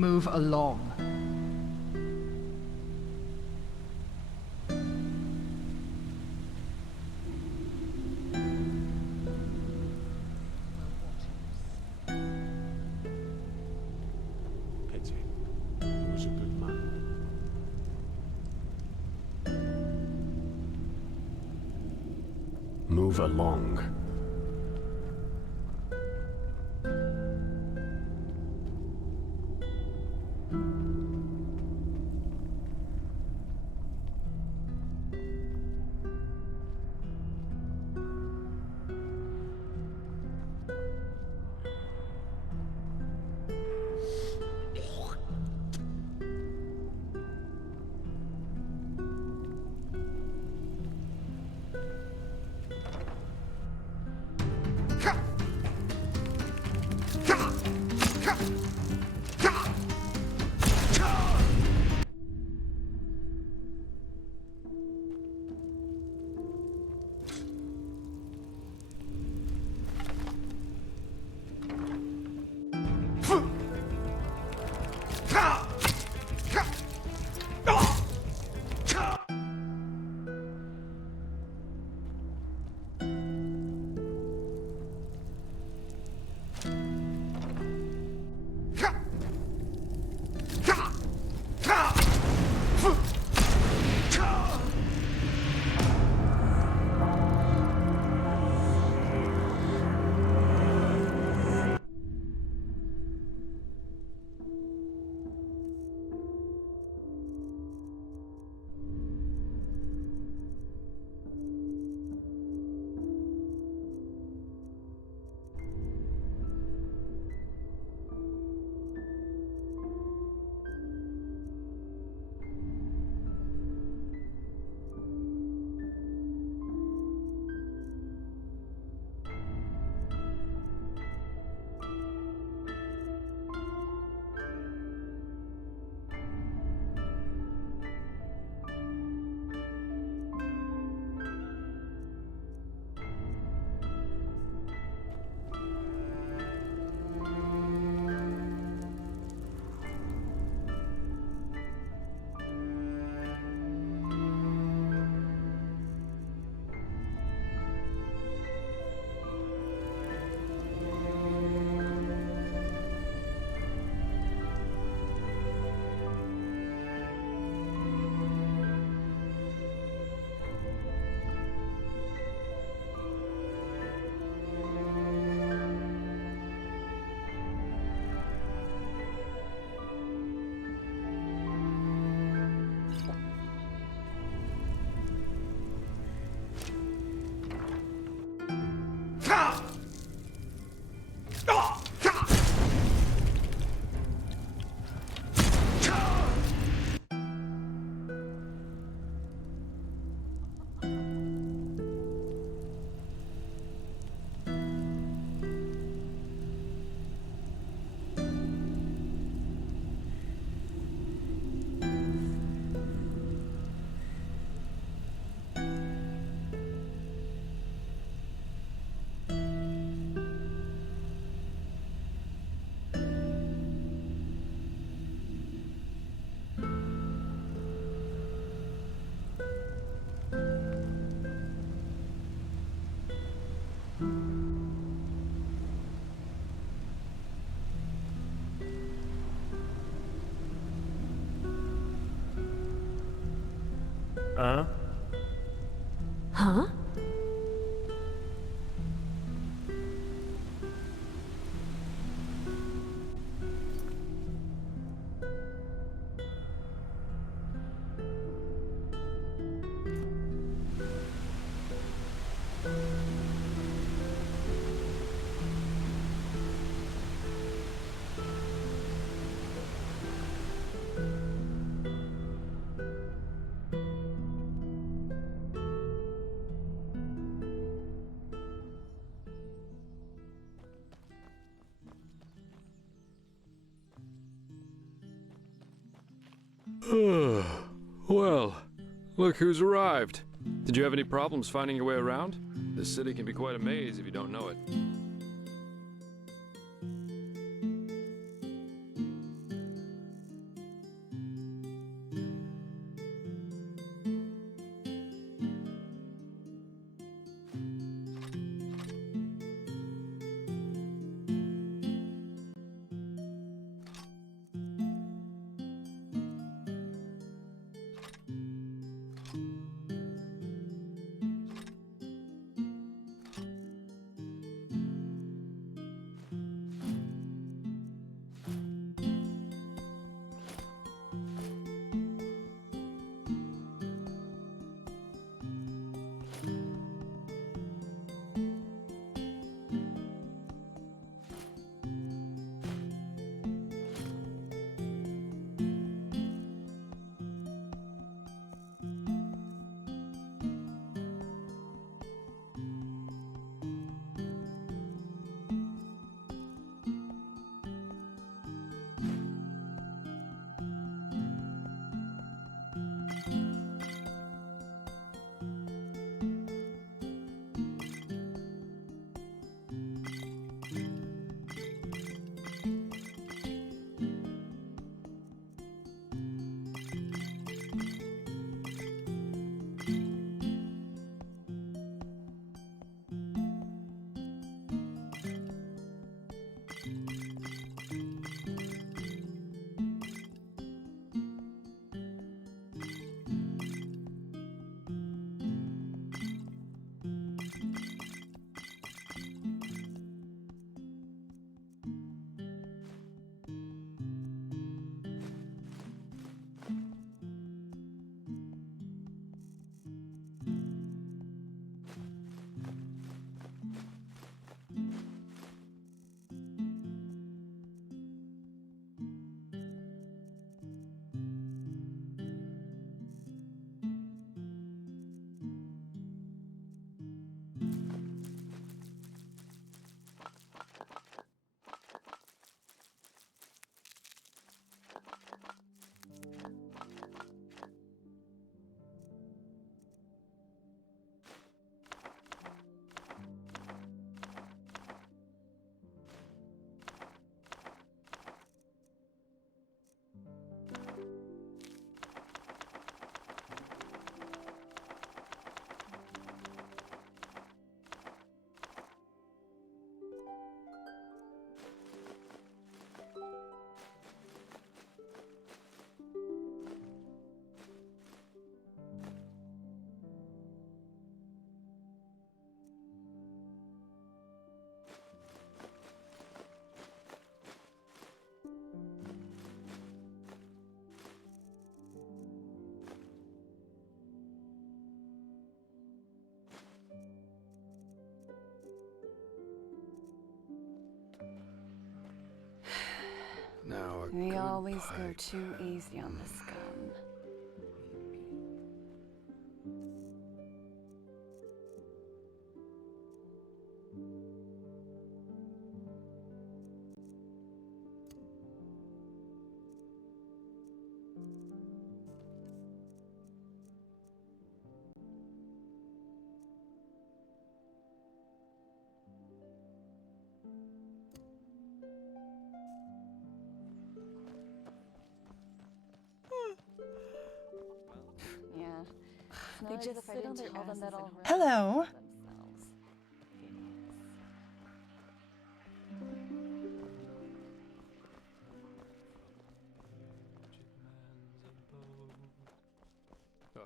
Move along. Pity. He was a good man. Move along. Huh? Well, look who's arrived. Did you have any problems finding your way around? This city can be quite a maze if you don't know it. Now a We good always go pipe. too easy on this gun. Yeah. They just sit on their asses and Hello. Themselves. Ugh,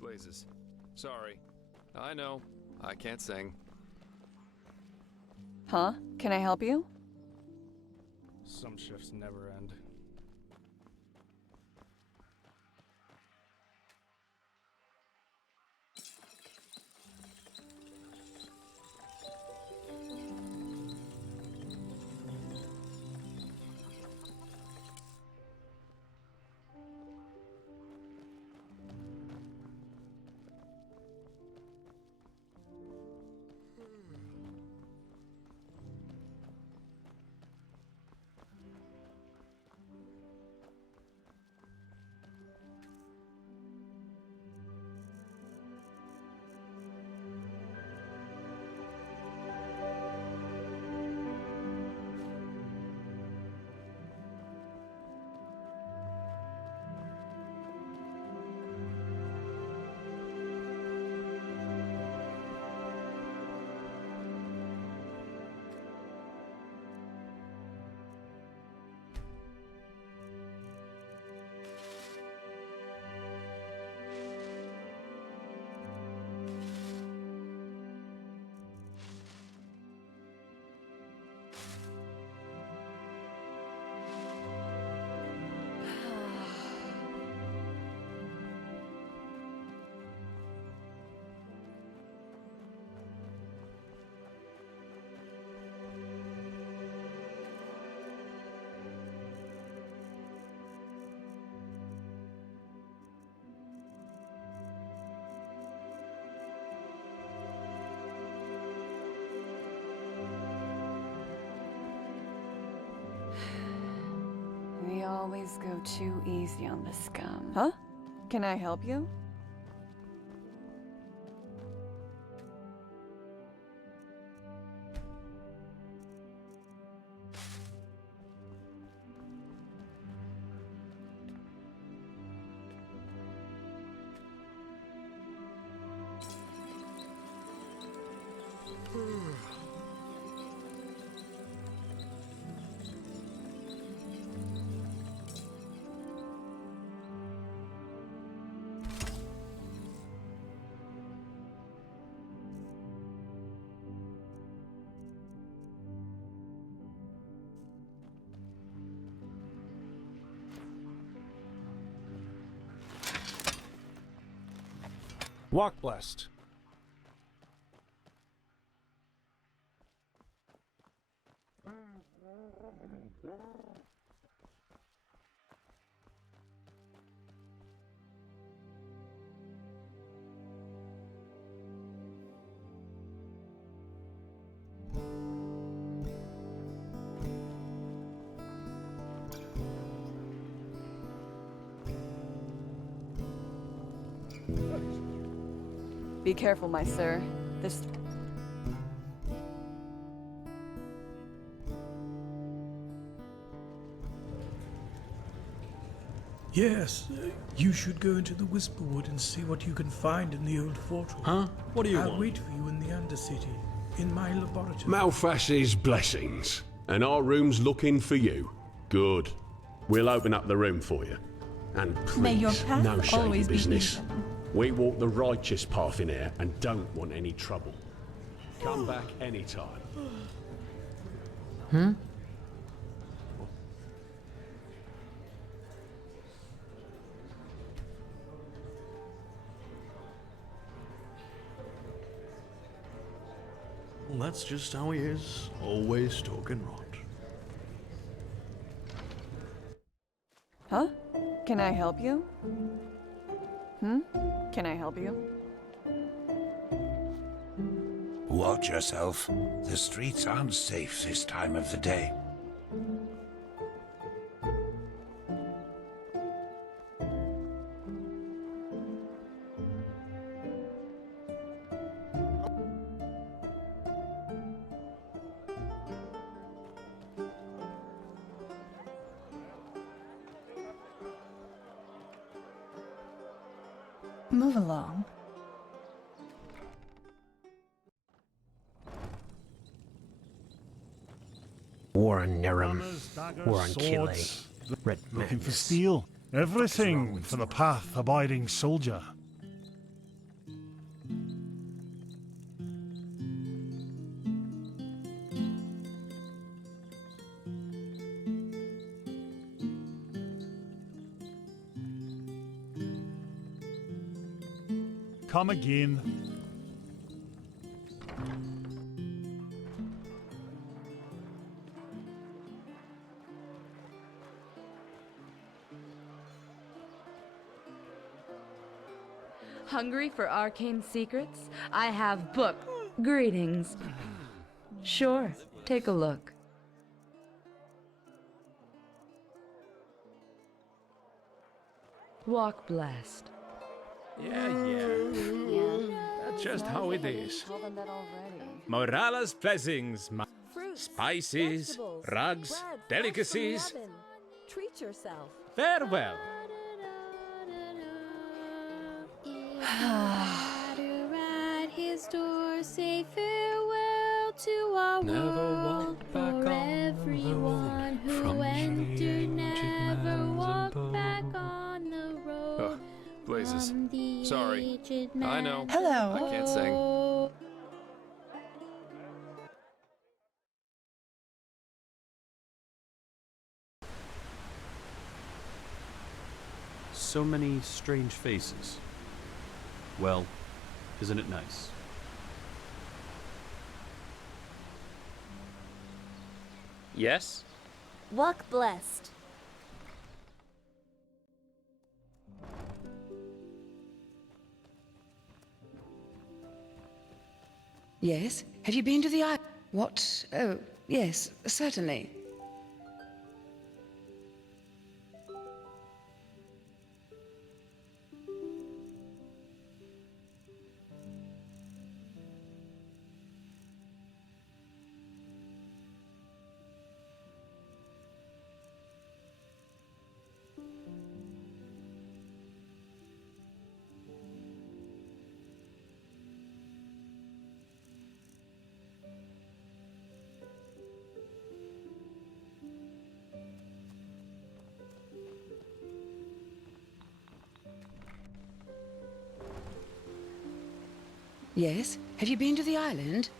blazes. Sorry. I know. I can't sing. Huh? Can I help you? Some shifts never end. always go too easy on the scum. Huh? Can I help you? Walk blessed. Be careful, my sir. This... Yes, you should go into the Whisperwood and see what you can find in the old fortress. Huh? What do you I'll want? wait for you in the Undercity, in my laboratory. Malfash's blessings. And our room's looking for you. Good. We'll open up the room for you. And please, May your path no shady always be business. even. We walk the righteous path in here and don't want any trouble. Come back anytime. Well, that's just how he is. Always talking rot. Huh? Can I help you? Can I help you? Watch yourself. The streets aren't safe this time of the day. Move along. War on Nerum, war on Kile, Swords, Red looking for Madness. steel. Everything for the path-abiding soldier. Come again. Hungry for arcane secrets? I have book. Greetings. Sure, take a look. Walk blessed. That's just how it is. Told them that already. Morala's blessings, Fruits, spices, vegetables, rugs, bread, fresh from delicacies. the oven. Treat yourself. Farewell. At his door, say farewell to our Never world. walk back For on everyone the road who from entered, the never ancient walk man's back abode. on the road. Oh, blazes. From the Sorry. aged I know. man's Hello. I can't sing. abode. So many strange faces. Well, isn't it nice? Yes? Walk blessed. Yes? Have you been to the eye? What? Oh, yes, certainly. Yes? Have you been to the island?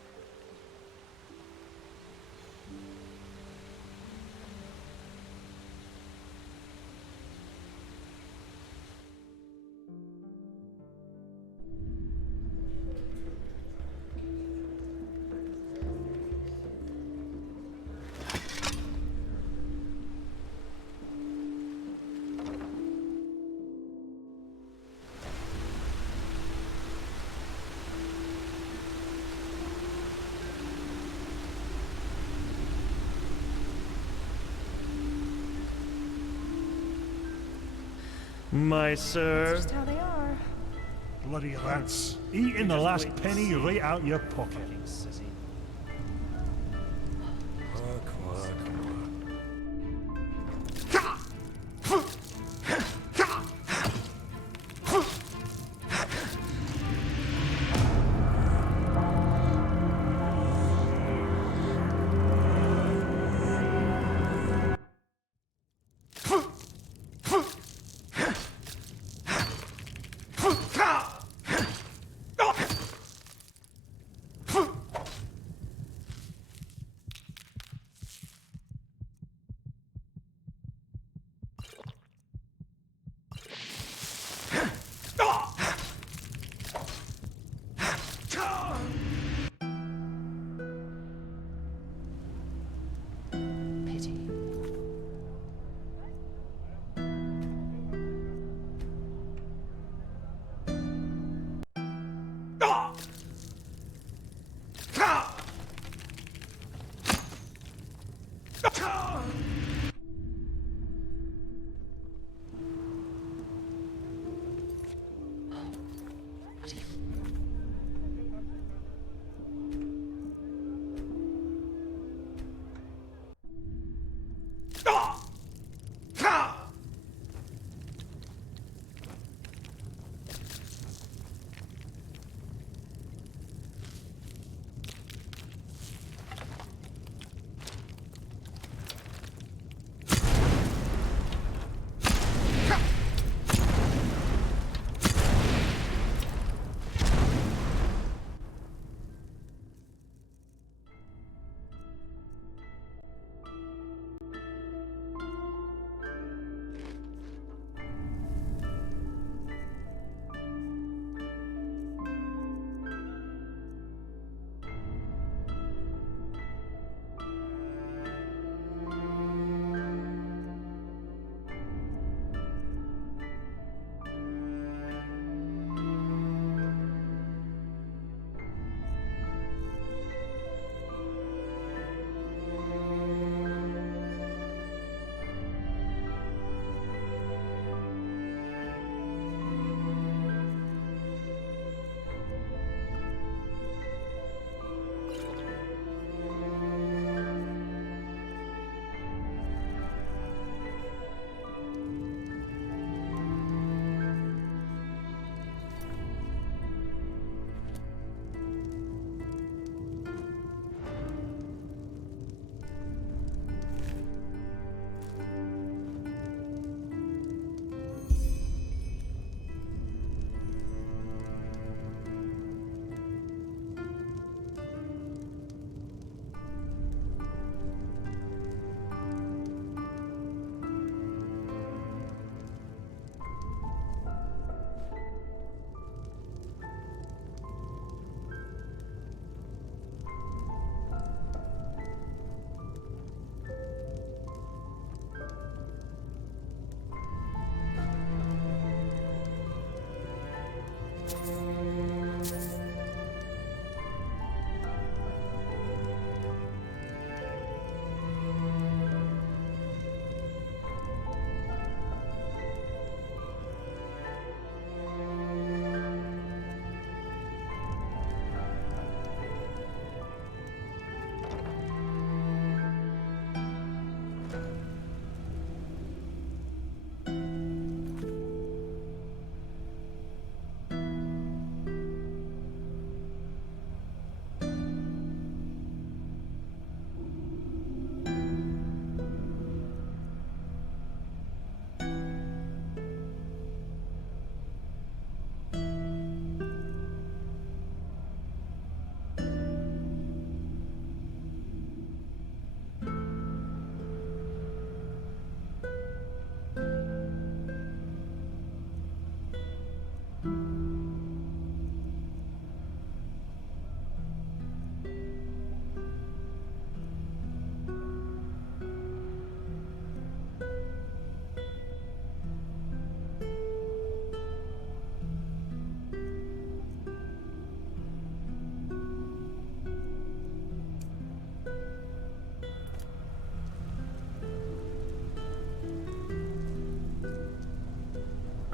My sir. Just how they are. Bloody rats. Eating the last penny right out your pocket.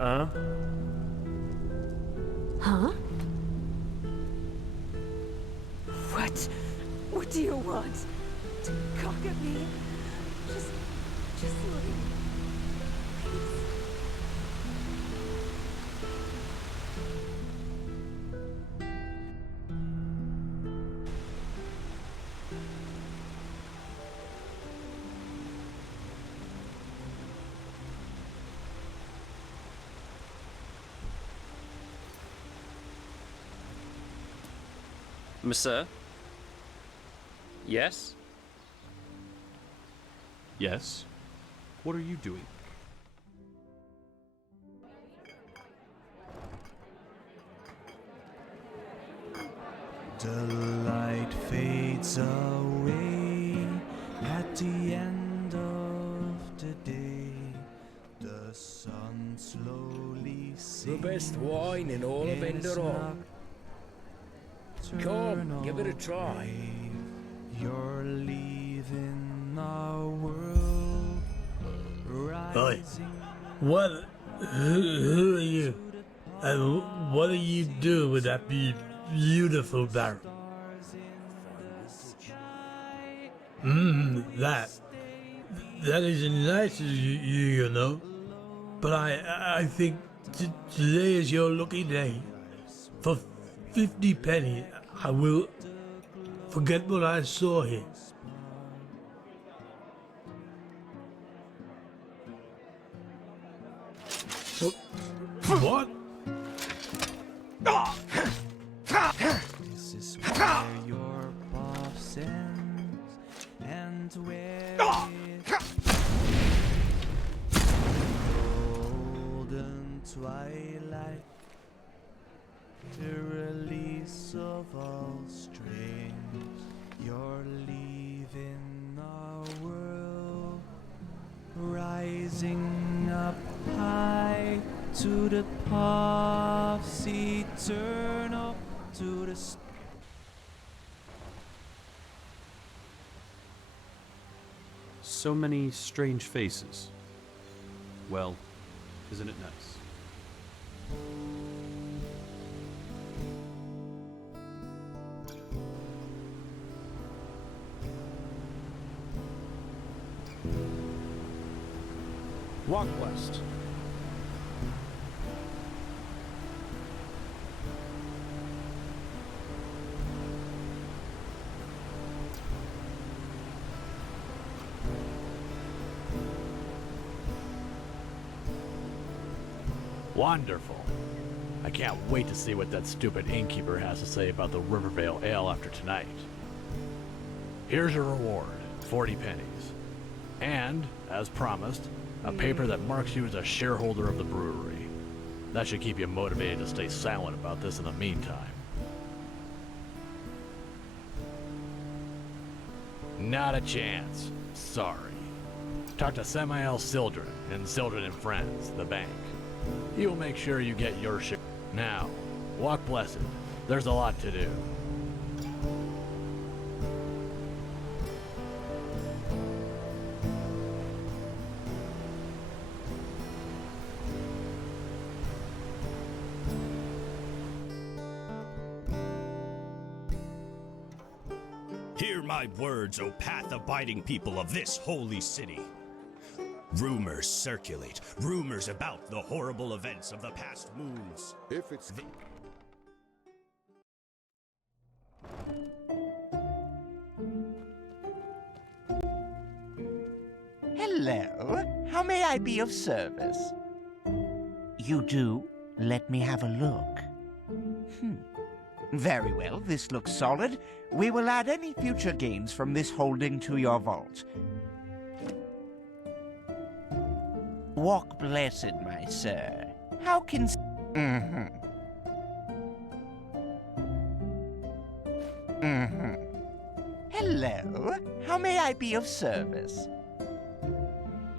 Huh? What do you want? To cock at me? Just leave. Please. Monsieur? Yes? Yes? What are you doing? The light fades away at the end of the day. The sun slowly sinks. The best wine in all of Enderal. Come, give it a try. You're leaving our world. Oi, what? Who are you? And what are you doing with that beautiful barrel? That is nice of you know. But I think today is your lucky day. For 50 pennies, I will forget what I saw here. What? This is where your path ends, and where golden twilight, the release of all strings. You're leaving our world, rising up high to the paths eternal, to the So many strange faces. Well, isn't it nice? Walk west. Wonderful. I can't wait to see what that stupid innkeeper has to say about the Rivervale Ale after tonight. Here's your reward, 40 pennies. And, as promised, a paper that marks you as a shareholder of the brewery. That should keep you motivated to stay silent about this in the meantime. Not a chance. Sorry. Talk to Samael Sildren and Sildren and Friends, the bank. He will make sure you get your share. Now, walk blessed. There's a lot to do. Hear my words, O path-abiding people of this holy city. Rumors circulate, rumors about the horrible events of the past moons. If it's... Hello, how may I be of service? You do? Let me have a look. Very well, this looks solid. We will add any future gains from this holding to your vault. Walk blessed, my sir. How can... Hello, how may I be of service?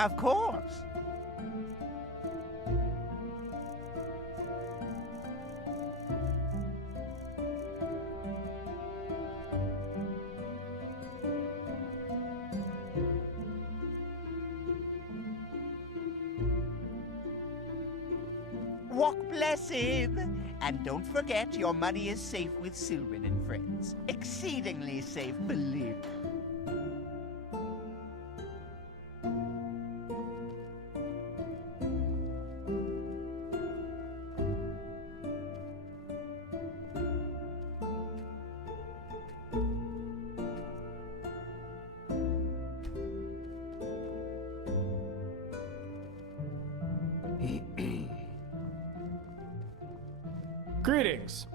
Of course. Walk blessed! And don't forget, your money is safe with Sylvan and friends. Exceedingly safe, believe me. Greetings.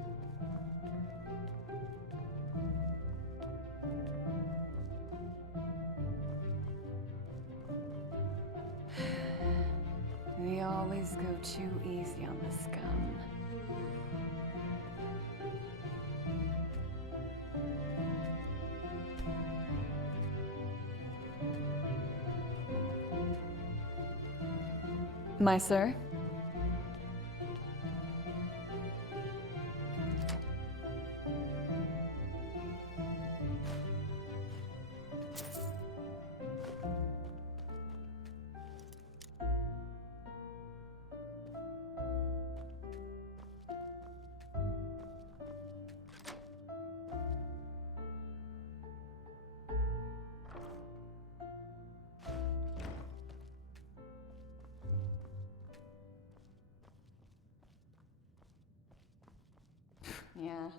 We always go too easy on the scum. My sir? Yeah,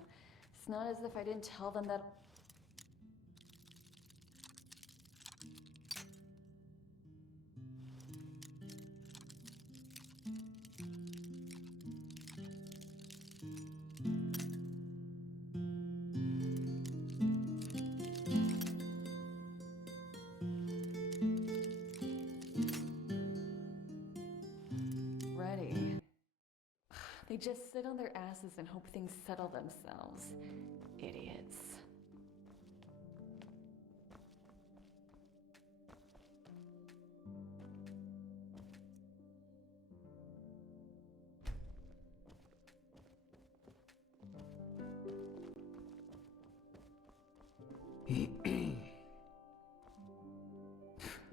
it's not as if I didn't tell them that. Ready. They just sit on their asses and hope things settle themselves. Idiots.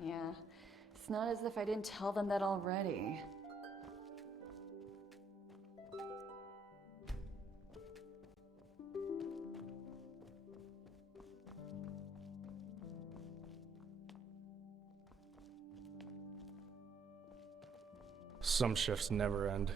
Yeah, it's not as if I didn't tell them that already. Some shifts never end.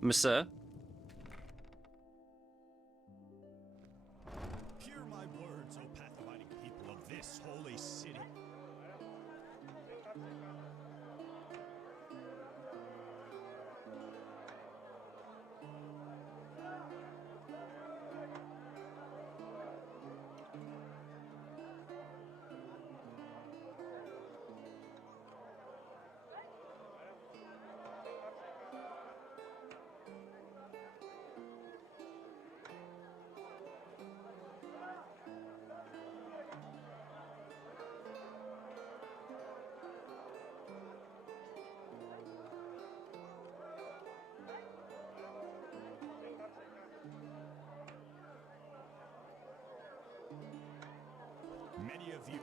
Monsieur? Hear my words, O path-abiding people of this holy city. Many of you.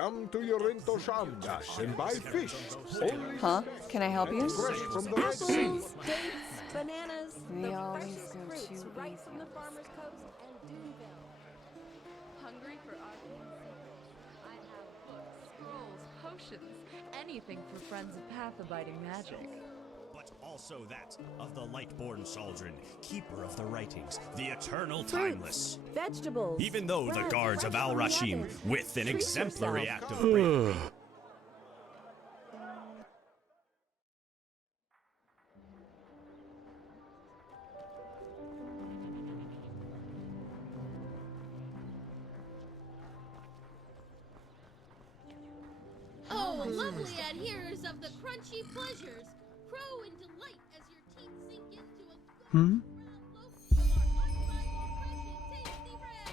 Come to Yorinto Shamdas and buy fish. Only Huh? Can I help you? fresh from the Red Sea. Apples, dates, bananas, We the always freshest go fruits too right easy from the on farmer's coast and Duneville. Hungry for arcane secrets? I have books, scrolls, potions, anything for friends of path-abiding magic. But also that of the Lightborn Chaldron, keeper of the writings, the eternal timeless. Vegetables. Even though the bread guards of fresh Al from the Rashim, others. with an Treat exemplary yourself. act of bravery, Oh, lovely adherers of the crunchy pleasures, crow in delight as your teeth sink into a good round loaf of our unrivaled fresh and tasty bread.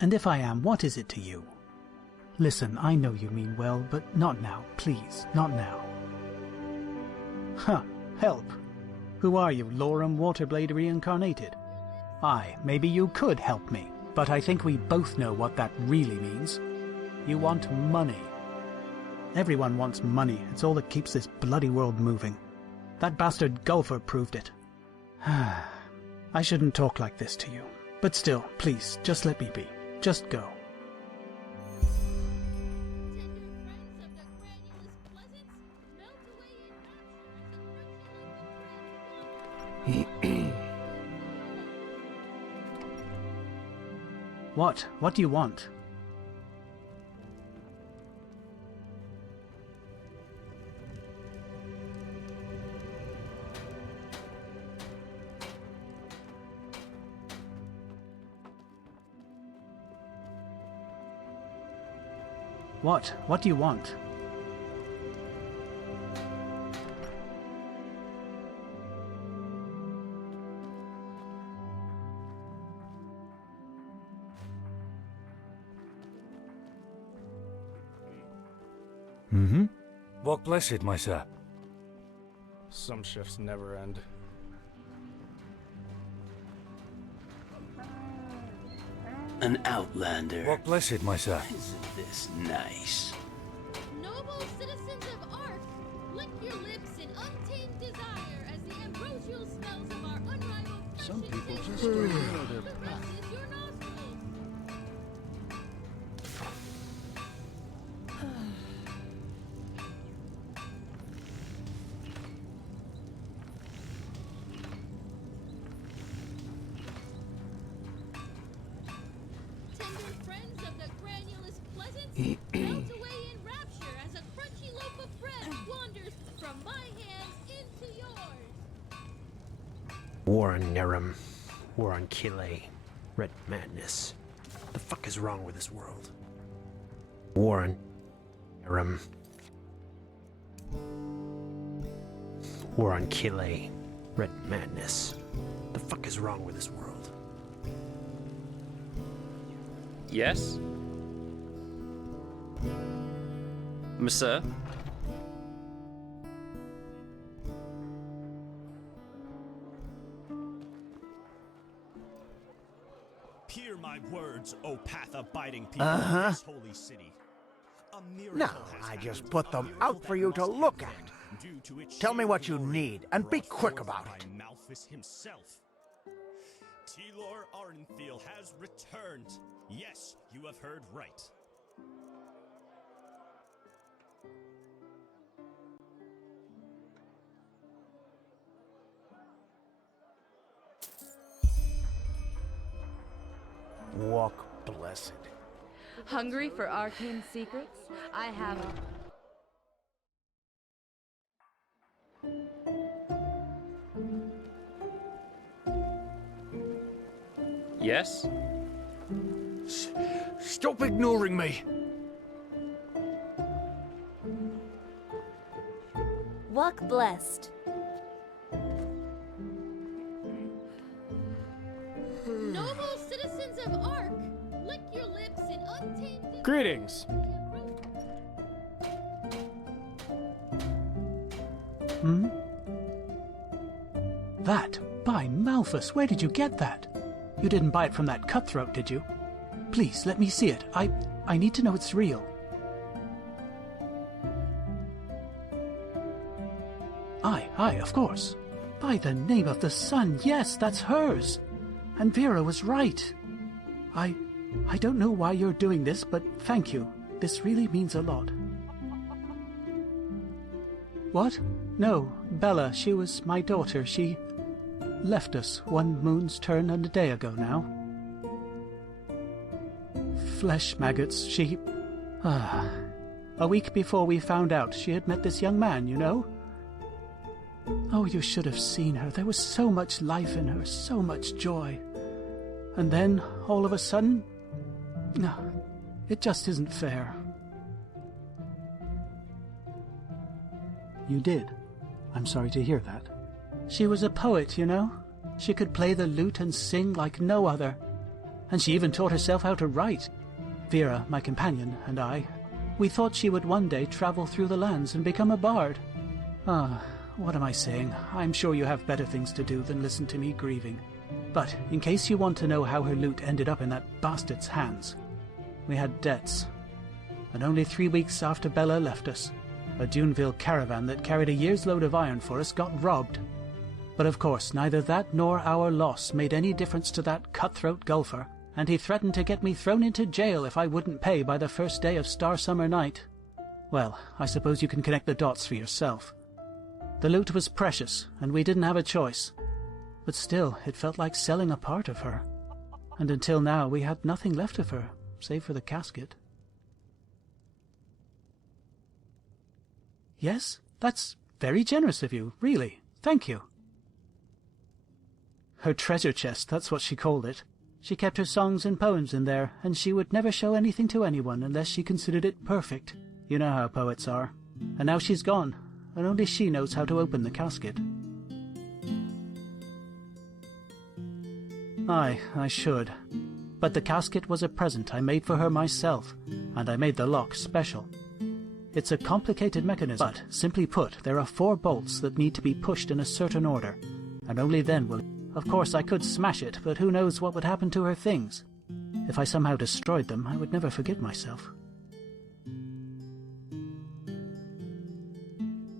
And if I am, what is it to you? Listen, I know you mean well, but not now, please, not now. Huh, help. Who are you, Lorem Waterblade reincarnated? Aye, maybe you could help me, but I think we both know what that really means. You want money. Everyone wants money, it's all that keeps this bloody world moving. That bastard Gulfer proved it. I shouldn't talk like this to you, but still, please, just let me be. Just go. What? What do you want? What? What do you want? Mm-hmm. Walk blessed, my sir. Some shifts never end. An outlander. Walk blessed, my sir. Isn't this nice? Noble citizens of Ark, lick your lips in untamed desire as the ambrosial smells of our unrivaled Some fresh people and just tasty don't bread know their caresses your nostrils. Tender friends of the granulous pleasance, melt away in rapture as a crunchy loaf of bread wanders from my hands into yours. War on Nerum. War on Kile. Red madness. The fuck is wrong with this world? War on Nerum. War on Kile. Red madness. The fuck is wrong with this world? Yes? Monsieur? hear my words, O path-abiding people of this holy city. A miracle No, has I just happened, put a them miracle out for that you to must be look fulfilled, at. due to its Tell me sheer what you glory, need, and be brought quick forth about by it. Malthus himself. Telor Arnfiel has returned. Yes, you have heard right. Walk blessed. Hungry for arcane secrets? I have Yes? Stop ignoring me! Walk blessed. Noble citizens of Ark, lick your lips in untainted... Greetings! Hmm? That? By Malthus, where did you get that? You didn't buy it from that cutthroat, did you? Please, let me see it. I need to know it's real. Aye, of course. By the name of the sun, yes, that's hers. And Vera was right. I don't know why you're doing this, but thank you. This really means a lot. What? No, Bella, she was my daughter. She left us one moon's turn and a day ago now. Flesh maggots, she... A week before we found out, she had met this young man, you know? Oh, you should have seen her. There was so much life in her, so much joy. And then, all of a sudden... It just isn't fair. You did? I'm sorry to hear that. She was a poet, you know? She could play the lute and sing like no other. And she even taught herself how to write. Vera, my companion, and I, we thought she would one day travel through the lands and become a bard. What am I saying? I'm sure you have better things to do than listen to me grieving. But in case you want to know how her lute ended up in that bastard's hands, we had debts. And only 3 weeks after Bella left us, a Duneville caravan that carried a year's load of iron for us got robbed. But of course, neither that nor our loss made any difference to that cutthroat golfer, and he threatened to get me thrown into jail if I wouldn't pay by the first day of Star Summer Night. Well, I suppose you can connect the dots for yourself. The loot was precious, and we didn't have a choice. But still, it felt like selling a part of her. And until now, we had nothing left of her, save for the casket. Yes, that's very generous of you, really. Thank you. Her treasure chest, that's what she called it. She kept her songs and poems in there, and she would never show anything to anyone unless she considered it perfect. You know how poets are. And now she's gone, and only she knows how to open the casket. Aye, I should. But the casket was a present I made for her myself, and I made the lock special. It's a complicated mechanism, but simply put, there are 4 bolts that need to be pushed in a certain order, and only then will... Of course, I could smash it, but who knows what would happen to her things. If I somehow destroyed them, I would never forgive myself.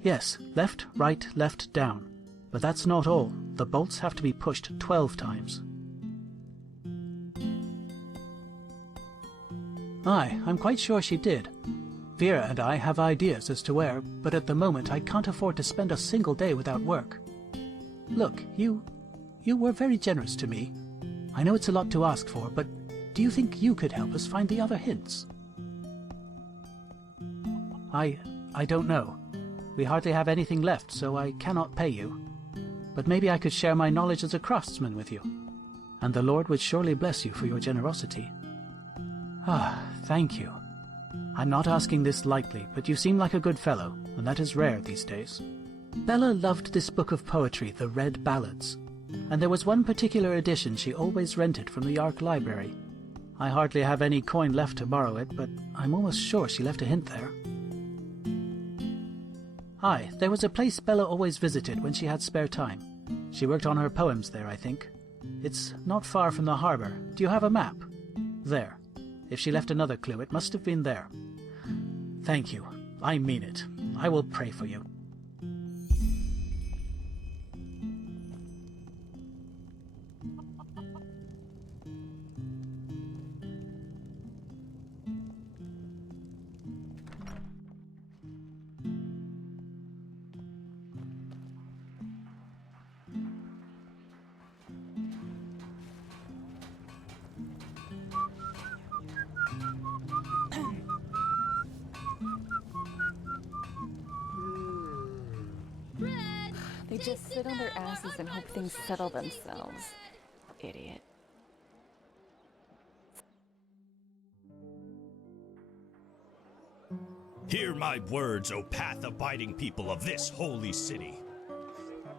Yes, left, right, left, down. But that's not all. The bolts have to be pushed 12 times. Aye, I'm quite sure she did. Vera and I have ideas as to where, but at the moment I can't afford to spend a single day without work. Look, you were very generous to me. I know it's a lot to ask for, but do you think you could help us find the other hints? I don't know. We hardly have anything left, so I cannot pay you. But maybe I could share my knowledge as a craftsman with you, and the Lord would surely bless you for your generosity. Thank you. I'm not asking this lightly, but you seem like a good fellow, and that is rare these days. Bella loved this book of poetry, the Red Ballads, and there was one particular edition she always rented from the Ark Library. I hardly have any coin left to borrow it, but I'm almost sure she left a hint there. Aye, there was a place Bella always visited when she had spare time. She worked on her poems there, I think. It's not far from the harbour. Do you have a map? There. If she left another clue, it must have been there. Thank you. I mean it. I will pray for you. They just sit on their asses and hope things settle themselves. Idiot. Hear my words, O path-abiding people of this holy city.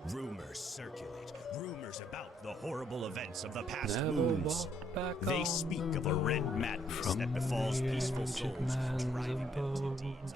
Rumors circulate, rumors about the horrible events of the past moons. They speak of a red madness that befalls peaceful souls, driving them to deeds.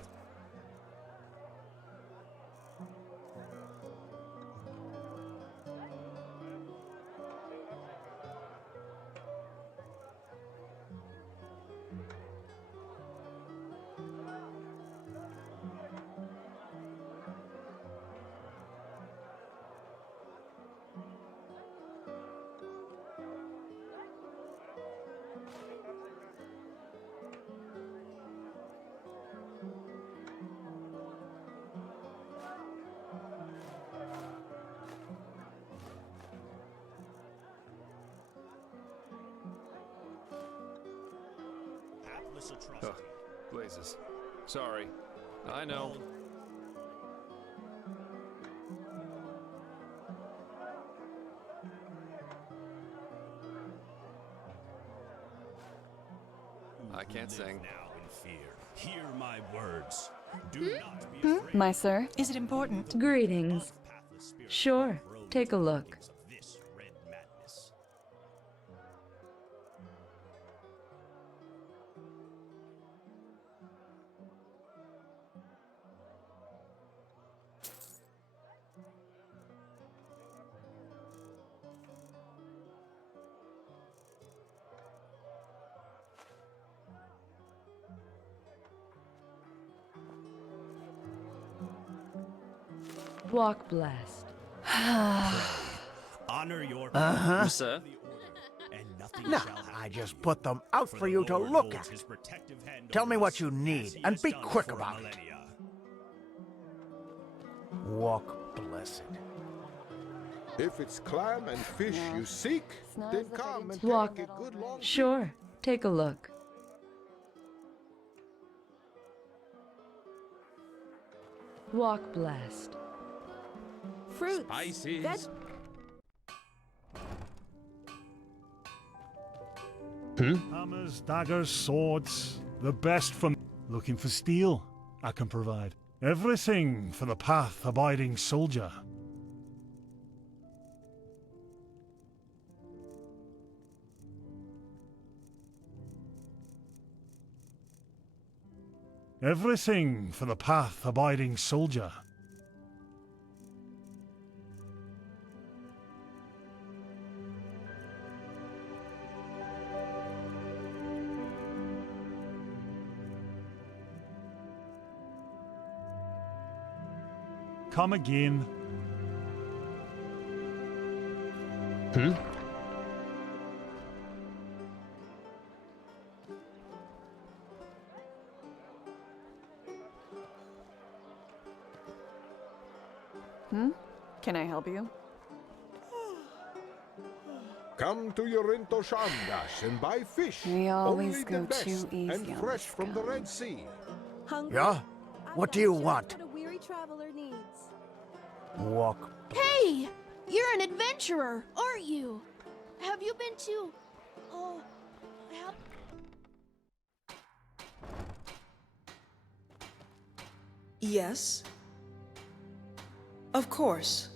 this atrocity. Oh, blazes. Sorry. I know. I can't sing. Now in fear. Hear my words. Do not be afraid. My sir? Is it important? Greetings. Sure, take a look. This red madness. Walk blessed. Honor your Sir? and nothing No, shall happen. I just put them out for the you to Lord look holds at. his protective hand Tell over me what us, you as need, he and has be done quick for about it. millennia. Walk blessed. If it's clam and fish you seek, not then as if I come didn't and tell you take a that good already. long Sure, take a look. Walk blessed. Fruits. Spices. Hammers, daggers, swords, the best from. Looking for steel? I can provide. Everything for the path-abiding soldier. Everything for the path-abiding soldier. Come again. Can I help you? Come to Yorinto Shamdash and buy fish. We always Only go the best too easy and on fresh this from the guy. Red Sea. Hungry? Yeah? What do you want? What a weary traveler needs. Walk. Hey! You're an adventurer, aren't you? Have you been to. Oh. Have... Yes. Of course.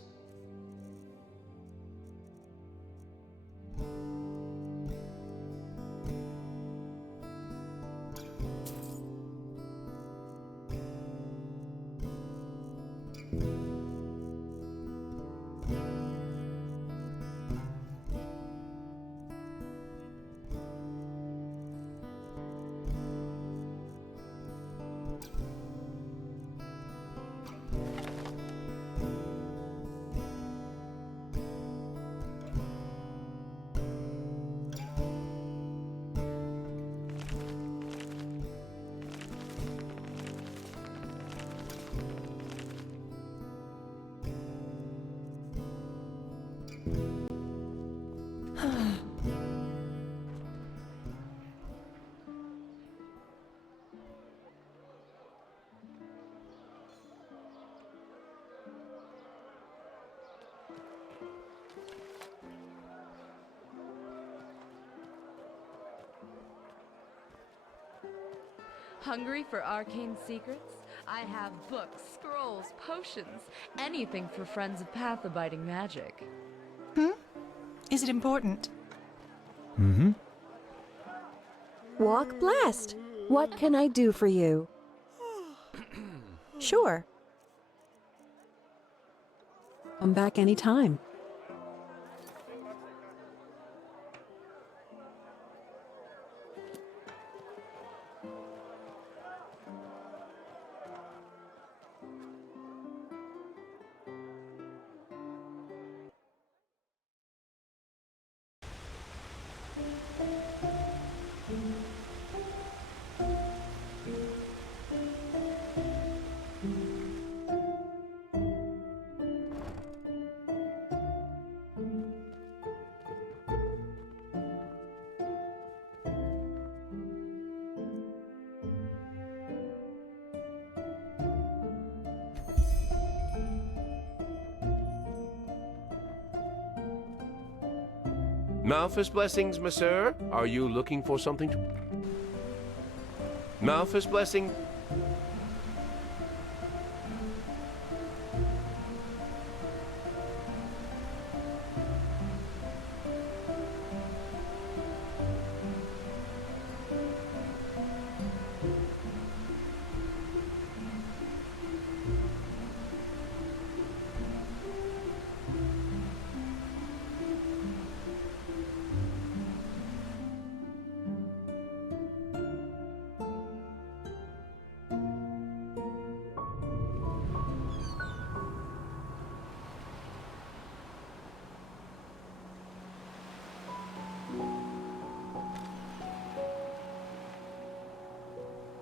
Hungry for arcane secrets? I have books, scrolls, potions, anything for friends of path-abiding magic. Is it important? Walk blessed. What can I do for you? Sure. Come back anytime. Malthus blessings, monsieur. Are you looking for something to... Malthus blessing...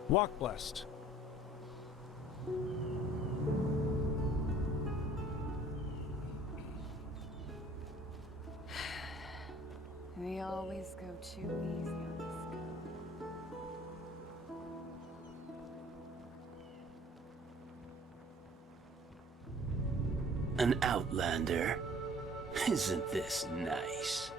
Walk blessed. We always go too easy on this guy. An outlander? Isn't this nice?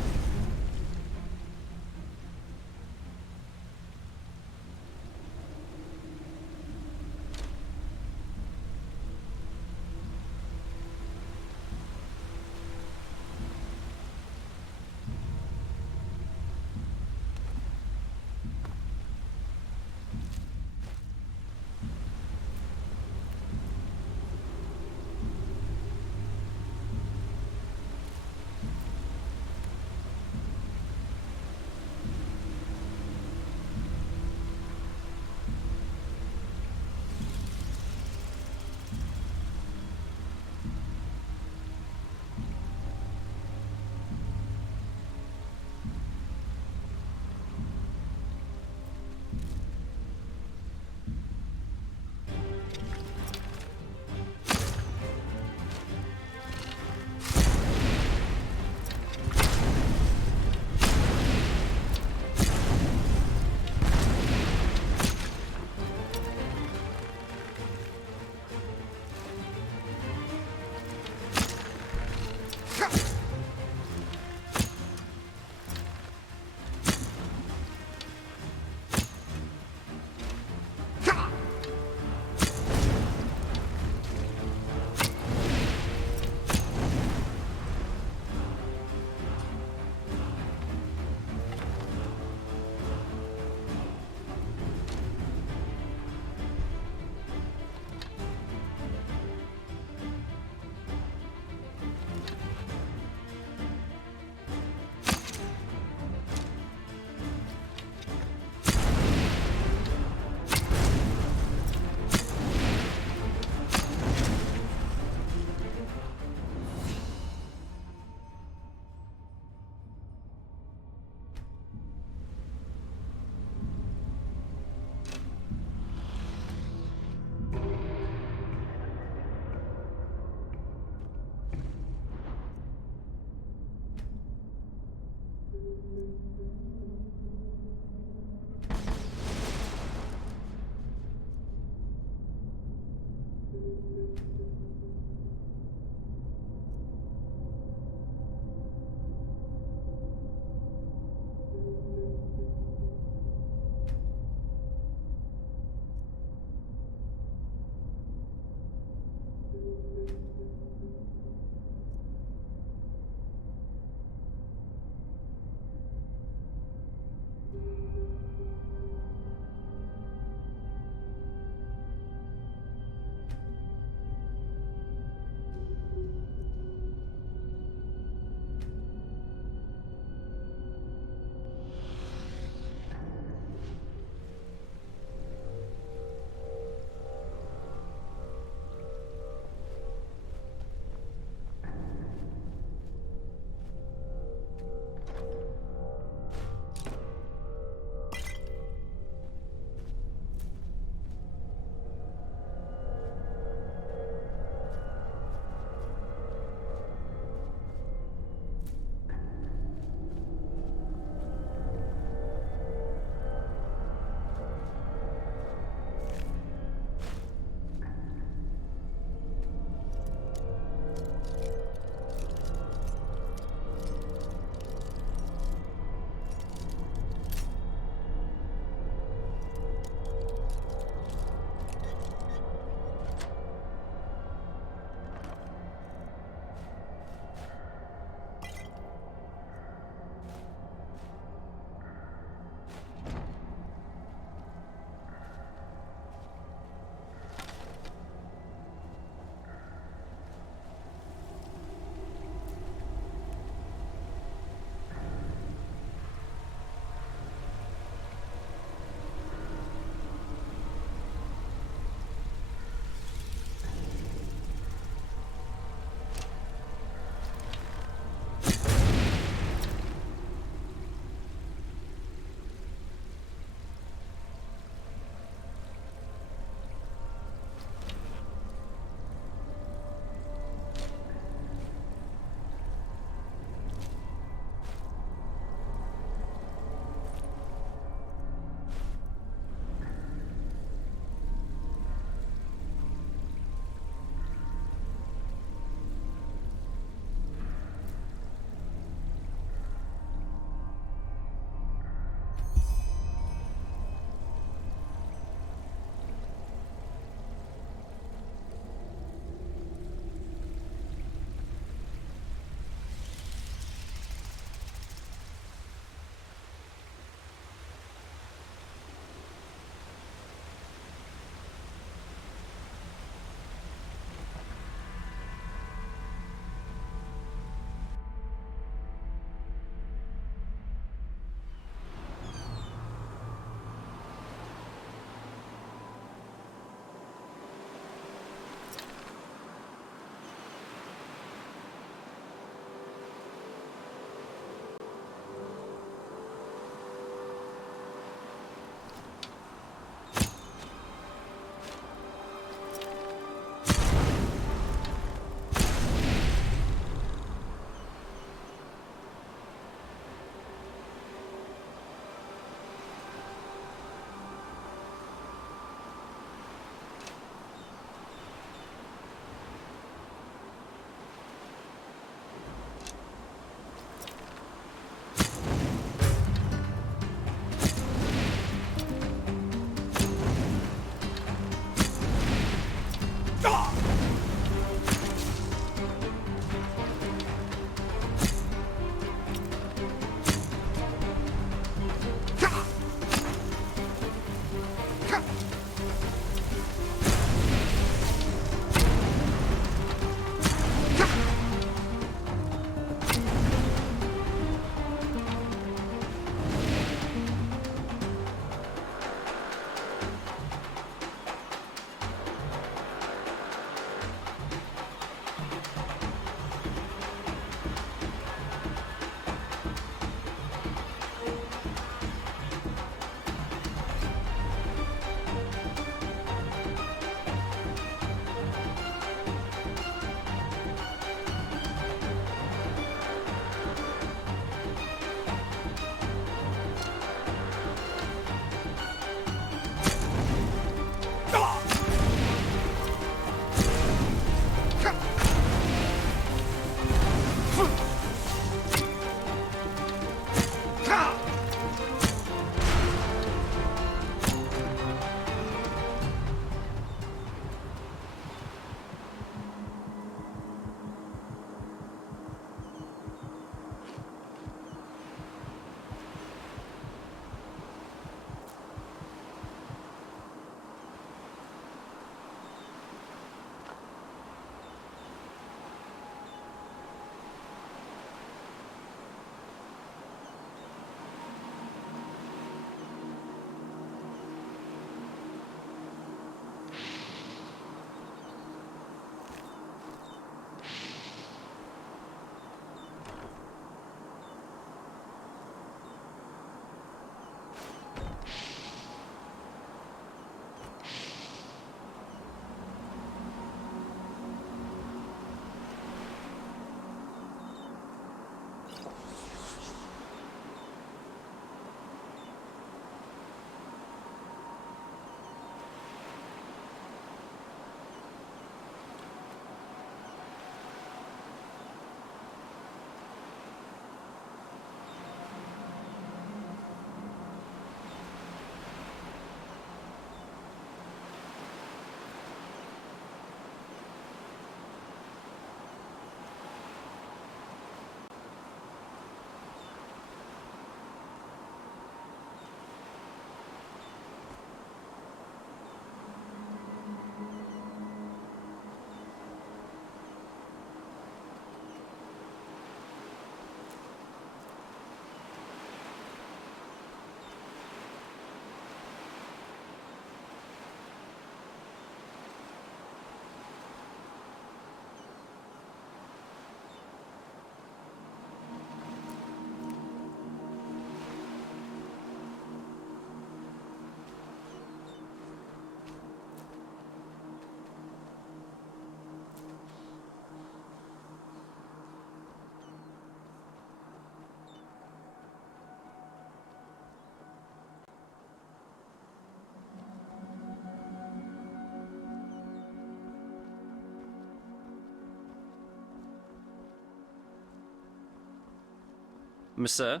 Monsieur?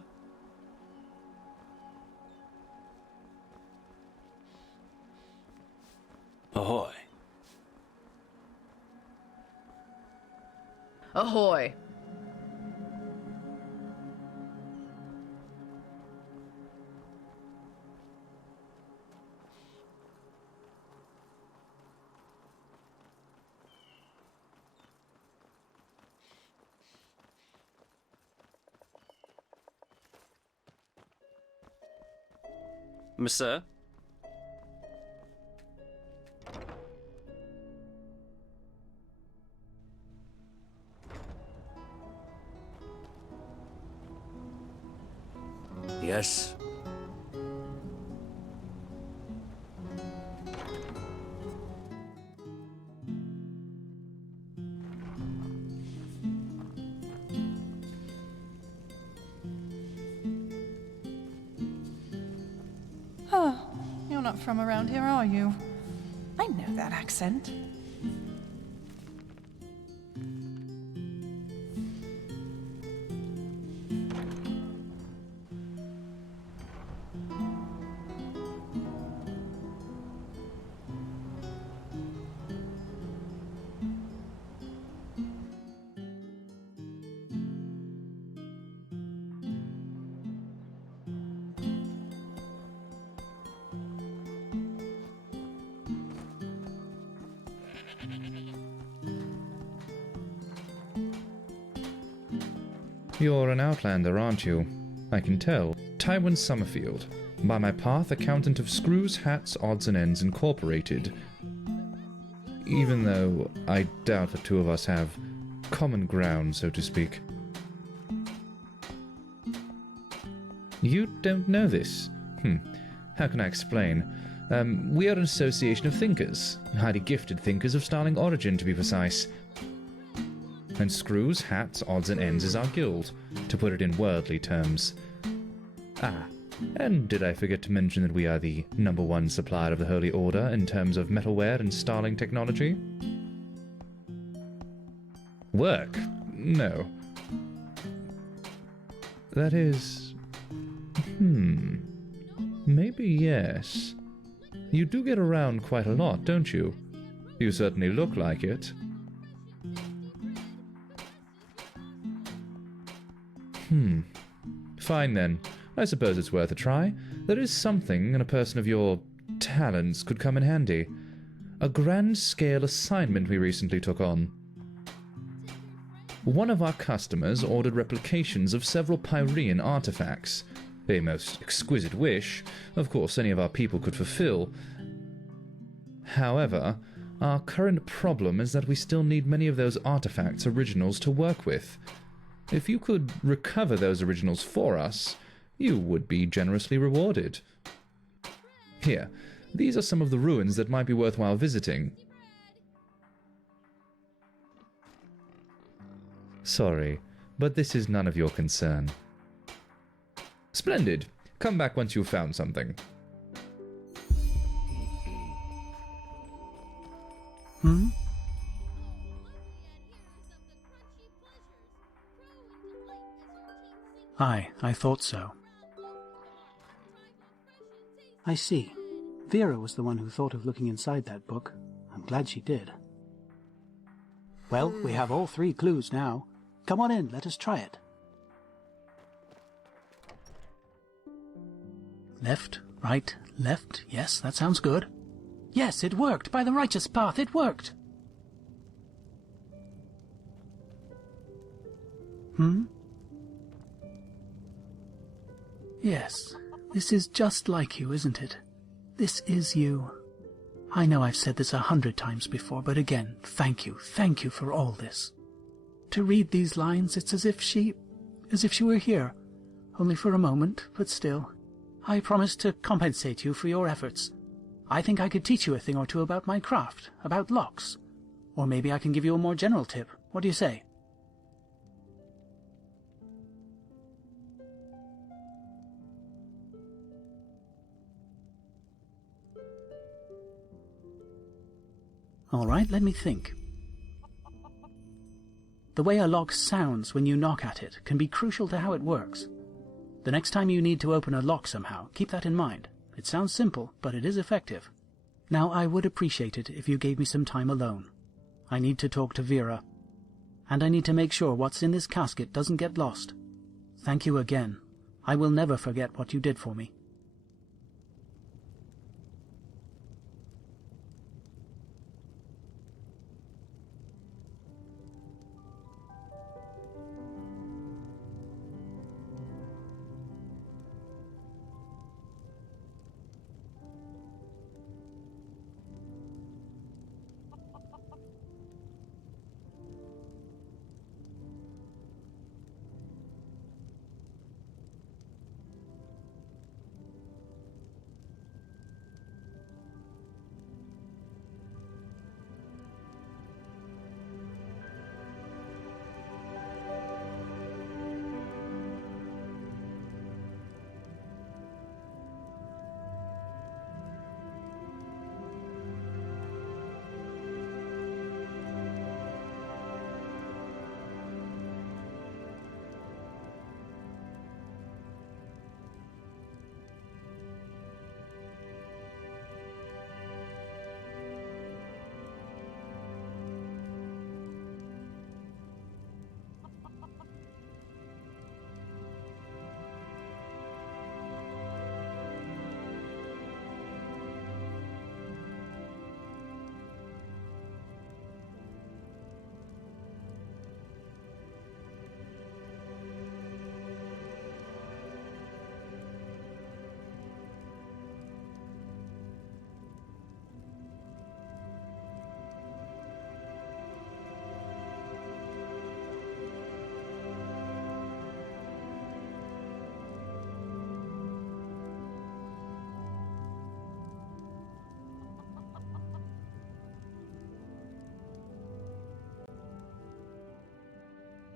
Ahoy. Ahoy. Monsieur? Yes. Oh, you're not from around here, are you? I know that accent. You're an outlander, aren't you? I can tell. Tywin Summerfield. By my path, accountant of Screws, Hats, Odds and Ends Incorporated. Even though I doubt the two of us have common ground, so to speak. You don't know this? How can I explain? We are an association of thinkers. Highly gifted thinkers of sterling origin, to be precise. And Screws, Hats, Odds and Ends is our guild, to put it in worldly terms. Ah, and did I forget to mention that we are the #1 supplier of the Holy Order in terms of metalware and starling technology? Work? No. That is... Maybe yes. You do get around quite a lot, don't you? You certainly look like it. Fine then. I suppose it's worth a try. There is something, and a person of your talents could come in handy. A grand-scale assignment we recently took on. One of our customers ordered replications of several Pyrean artifacts. A most exquisite wish, of course any of our people could fulfill. However, our current problem is that we still need many of those artifacts' originals to work with. If you could recover those originals for us, you would be generously rewarded. Here, these are some of the ruins that might be worthwhile visiting. Sorry, but this is none of your concern. Splendid. Come back once you've found something. Aye, I thought so. I see. Vera was the one who thought of looking inside that book. I'm glad she did. Well, we have all 3 clues now. Come on in, let us try it. Left, right, left. Yes, that sounds good. Yes, it worked. By the righteous path, it worked. Yes, this is just like you, isn't it? This is you. I know I've said this 100 times before, but again, thank you for all this. To read these lines, it's as if she were here. Only for a moment, but still. I promise to compensate you for your efforts. I think I could teach you a thing or two about my craft, about locks. Or maybe I can give you a more general tip. What do you say? All right, let me think. The way a lock sounds when you knock at it can be crucial to how it works. The next time you need to open a lock somehow, keep that in mind. It sounds simple, but it is effective. Now, I would appreciate it if you gave me some time alone. I need to talk to Vera, and I need to make sure what's in this casket doesn't get lost. Thank you again. I will never forget what you did for me.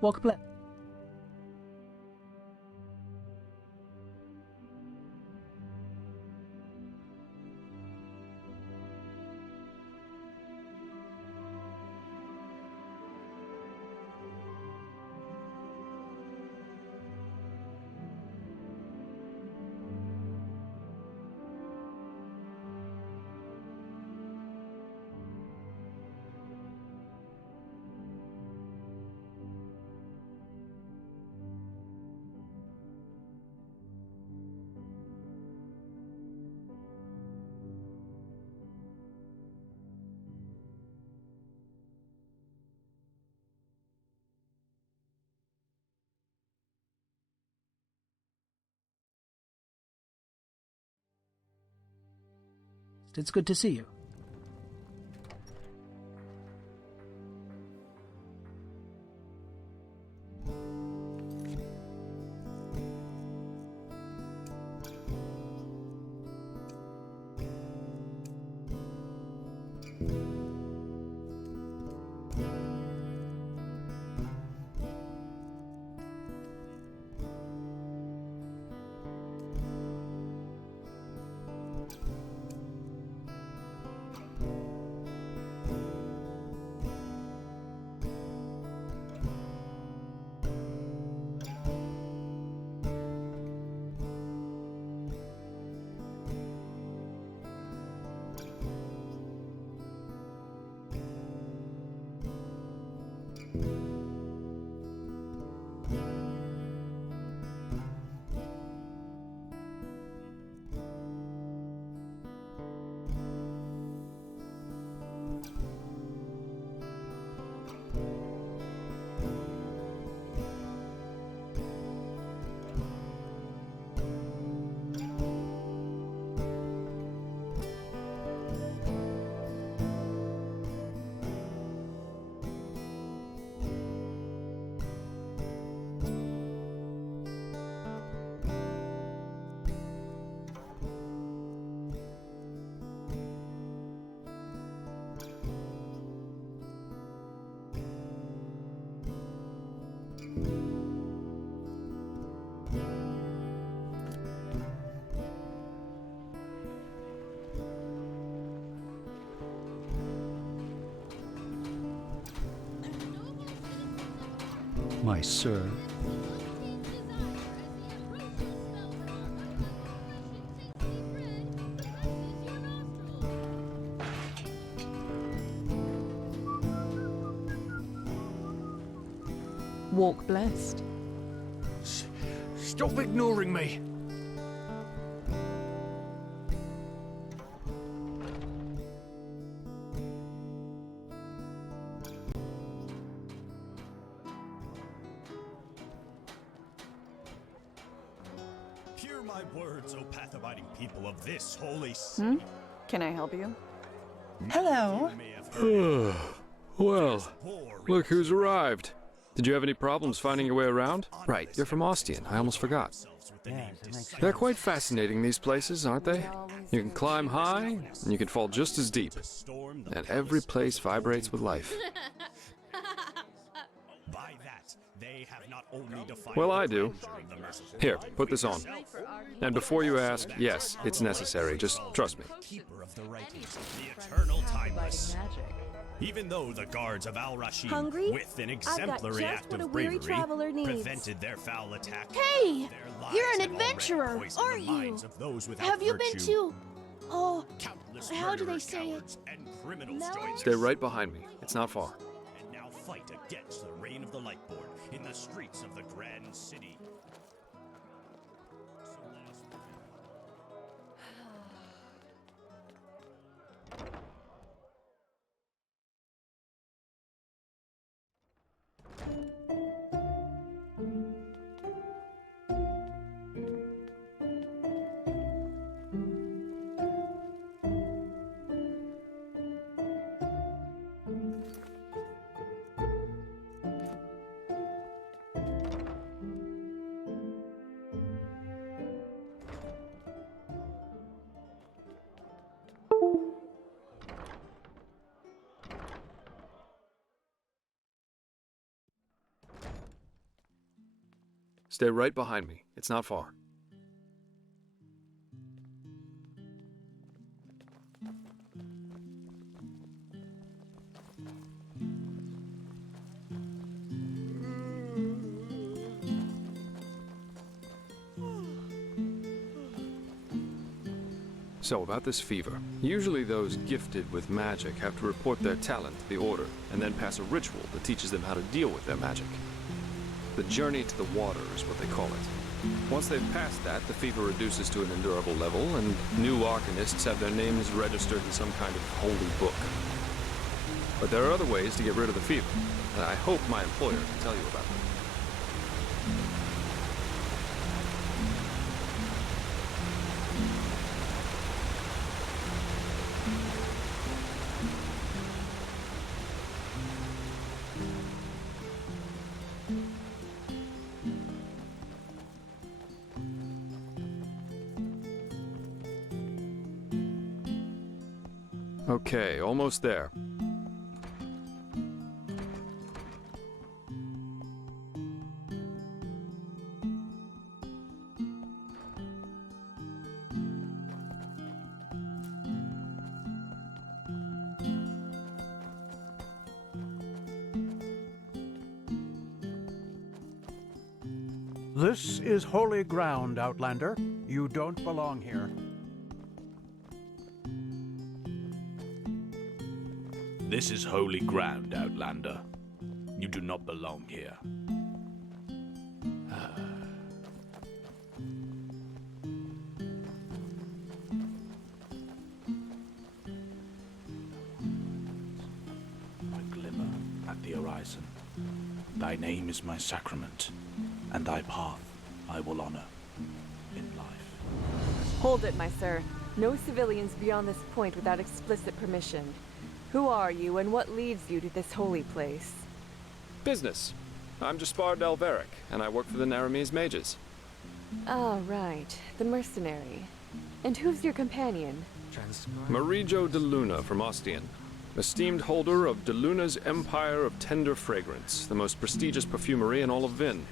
Walk bless. It's good to see you. My sir. Walk blessed. Stop ignoring me! Hear my words, O path-abiding people of this holy city. Hmm? Can I help you? Hello. Well, look who's arrived. Did you have any problems finding your way around? Right, you're from Ostian. I almost forgot. They're quite fascinating, these places, aren't they? You can climb high, and you can fall just as deep. And every place vibrates with life. By that, they have not only defined Well, I do. Here, put this on. And before you ask, yes, it's necessary. Just trust me. keeper of the writings, the eternal timeless. Even though the guards of Al Rashid, Hungry? with an I've got exemplary just act what a of weary bravery, traveler needs. prevented their foul attack. Hey! Their You're lives an have already adventurer, poisoned aren't the you? minds of those without Have you been virtue. to... Oh, Countless how do they murderous say it? cowards and criminals No. join Stay right behind me. It's not far. and now fight against the reign of the Lightborn in the streets of the Grand City. Stay right behind me. It's not far. So, about this fever. Usually those gifted with magic have to report their talent to the Order, and then pass a ritual that teaches them how to deal with their magic. The journey to the water is what they call it. Once they've passed that, the fever reduces to an endurable level, and new arcanists have their names registered in some kind of holy book. But there are other ways to get rid of the fever, and I hope my employer can tell you about them. Okay, almost there. This is holy ground, Outlander. You don't belong here. This is holy ground, Outlander. You do not belong here. I glimmer at the horizon. Thy name is my sacrament, and thy path I will honor in life. Hold it, my sir. No civilians beyond this point without explicit permission. Who are you, and what leads you to this holy place? Business. I'm Jaspard Elveric, and I work for the Naramese mages. Ah, right. The mercenary. And who's your companion? Marijo de Luna from Ostian, esteemed holder of de Luna's Empire of Tender Fragrance, the most prestigious perfumery in all of Vin.